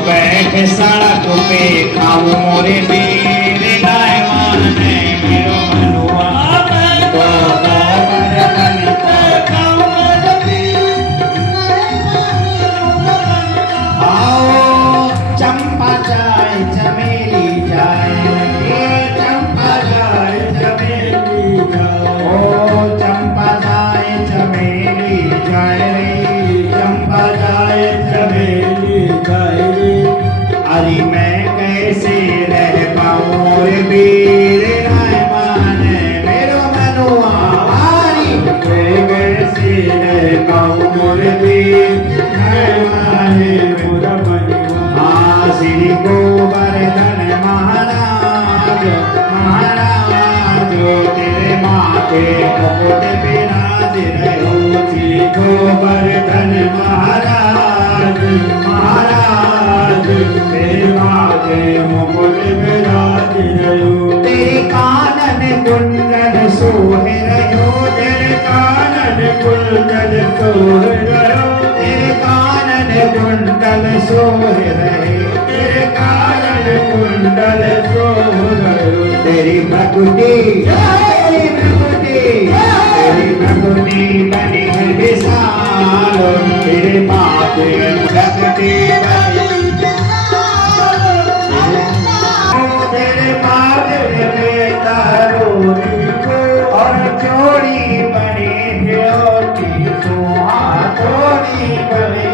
बैठ सड़क पे खाऊं मोरे वीर नाय माने मेरो मनुआ, मैं तो गोवर्धन को खाऊं मोरे वीर आओ चंपा जाए चमेली जाए, चंपा जाए चमेली जाए, ओ चंपा जाए चमेली जाए रे, चंपा जाए चमेली जाए रे। अरे मैं कैसे रह पाऊं रे वीर नाय माने मेरो मनुआ, अरे मैं कैसे रह पाऊं रे वीर नाय माने मेरो मनुआ। श्री गोवर्धन महाराज, महाराज तेरे माथे मुकुट विराज रहो, श्री गोवर्धन महाराज, महाराज तेरे माथे मुकुट विराज रहो, तेरे कानन कुंडल सोहे रहो, तेरे कानन कुंडल सोहे रहो, तेरे कानन कुंडल सोहे रहे, तेरे कानन कुंडल सोहे रहो, तेरी भक्ति तेरी भक्ति तेरी भक्ति बनी है विशाल, तेरे माथे भक्ति बनी तेरे माथे में तारोरी को और चोरी बनी ज्योति सुहा, चोरी बनी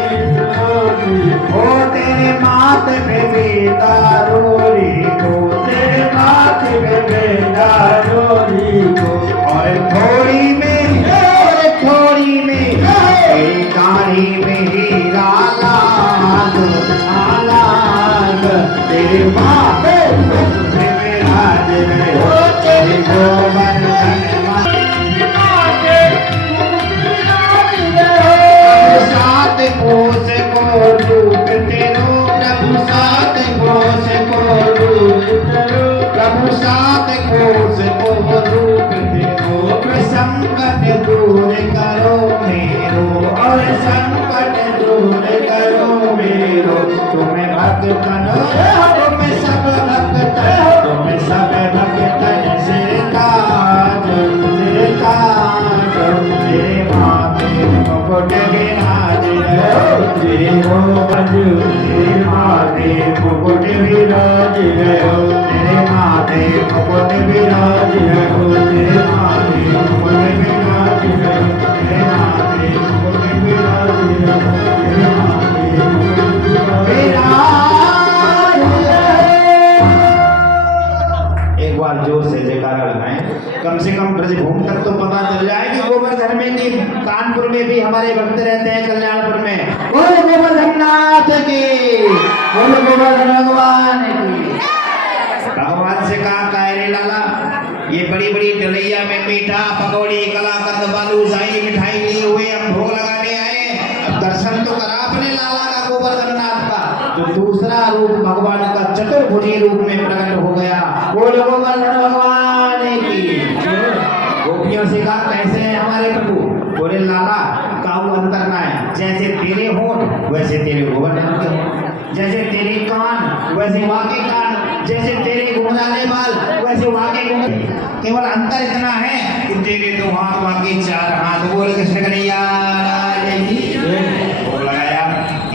ओ तेरे माथे में बेदारोरी को, तेरे माथे में बेदारोरी को, और थोड़ी में और थोड़ी में तेरी दाढ़ी में हीरा लाग, लाग तेरे माथे में विराज रहो, तेरे गोवर्धन सात कोस को रूप तेरो, प्रभु सात कोस को रूप तेरो, प्रभु सात कोस को रूप तेरो, संकट दूर करो मेरो, और संकट दूर करो मेरो, तुम्हें भक्तन तुम्हें सब भक्तन, तुम्हें सब भक्तन से ताज, से ताज तेरे माथे मुकुट विराज रहो, तेरे तेरे माथे मुकुट विराज रहो, तेरे माथे मुकुट विराज रहो, तेरे माथे मुकुट विराज रहो, तेरे माथे मुकुट विराज रहो, तेरे माथे मुकुट विराज रहो। एक बार जोर से जयकारा लगाएं, कम से कम ब्रजभूमि तक तो पता चल जाए कि गोवर्धन में कि कानपुर में भी हमारे भक्त रहते हैं, कल्याणपुर में। बोलो गोवर्धन नाथ की, बोलो गोवर्धन भगवान की। भगवान से कहा ये बड़ी बड़ी डलैया में मीठा पकौड़ी कलाकंद बालूशाही मिठाई लिए हुए हम भोग लगाने आए। अब दर्शन तो करा अपने लाला का गोवर्धन नाथ का, जो दूसरा रूप भगवान का चतुर्भुजी रूप में प्रकट हो गया। वो गोवर्धन भगवान की गोपियों से कहा कैसे है हमारे प्रभु? बोले लाला काऊ अंतर ना है, जैसे तेरे होंठ वैसे तेरे गोवर्धन के होंठ, जैसे तेरे कान वैसे वहाँ के कान, जैसे तेरे घुंघराले बाल वैसे वहाँ के घुंघराले। केवल अंतर इतना है कि तेरे दो हाथ वहाँ के चार हाथ। बोल कृष्ण कन्हैया लगाया।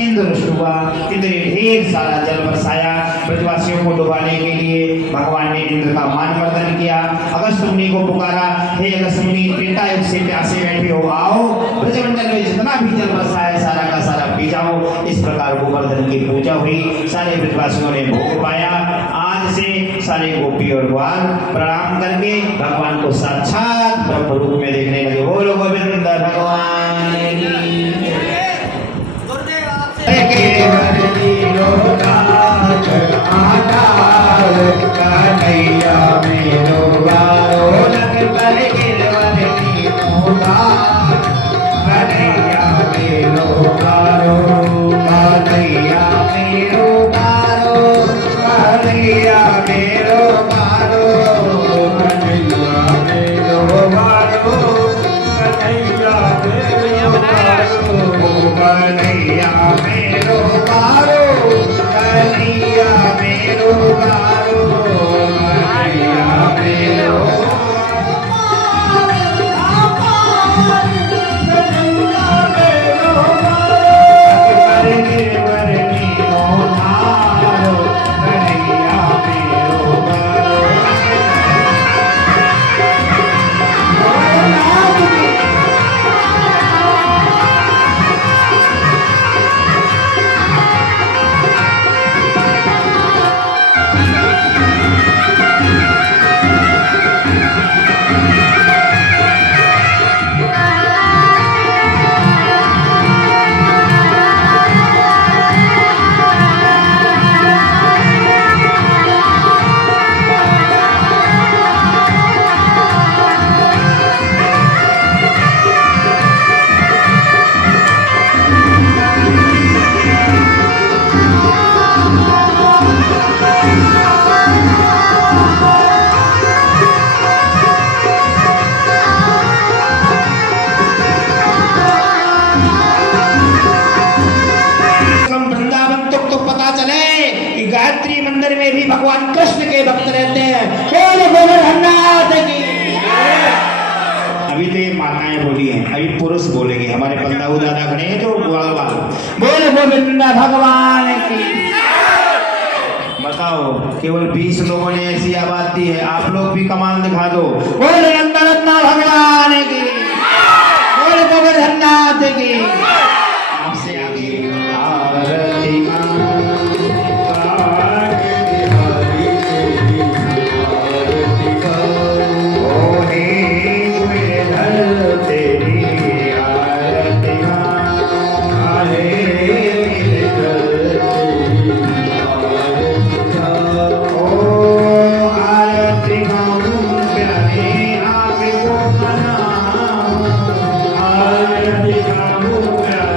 इंद्र शुभा इतने ढेर सारा जल बरसाया ब्रजवासियों को डुबाने के लिए। भगवान ने इंद्र का मानवर्धन किया। अगस्त मुनि को पुकारा, हे अगस्त मुनि त्रेता युग से प्यासे बैठे हो, आओ ब्रजमंडल में जितना भी जल बरसा है सारा का सारा पी जाओ। इस प्रकार गोवर्धन की पूजा हुई, सारे ब्रजवासियों ने भोग पाया। आज से सारे गोपी और ग्वाल प्रणाम करके भगवान को साक्षात ब्रह्म रूप में देखने लगे। बोलो गोविंद भगवान की। कन्हैया मेरो गारो लग पर गिरवरनी मोदार। कन्हैया मेरो गारो, कन्हैया मेरो गारो, कन्हैया मेरो गारो, कन्हैया मेरो गारो, कन्हैया मेरो गारो, कन्हैया मेरो गारो, कन्हैया मेरो गारो, कन्हैया मेरो मंदिर में भी भगवान कृष्ण के भक्त रहते हैं। बोलो गोवर्धन नाथ की। अभी तो ये माताएं बोली हैं, अभी पुरुष बोलेंगे। हमारे बंदाऊ दादा खड़े हैं जो बोलो गोविंद भगवान की। बताओ केवल 20 लोगों ने ऐसी आवाज दी है, आप लोग भी कमाल दिखा दो। बोलो नंदन भगवान की, बोलो गोवर्धन नाथ की। आपसे आगे आरती Hare Rama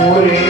मोरे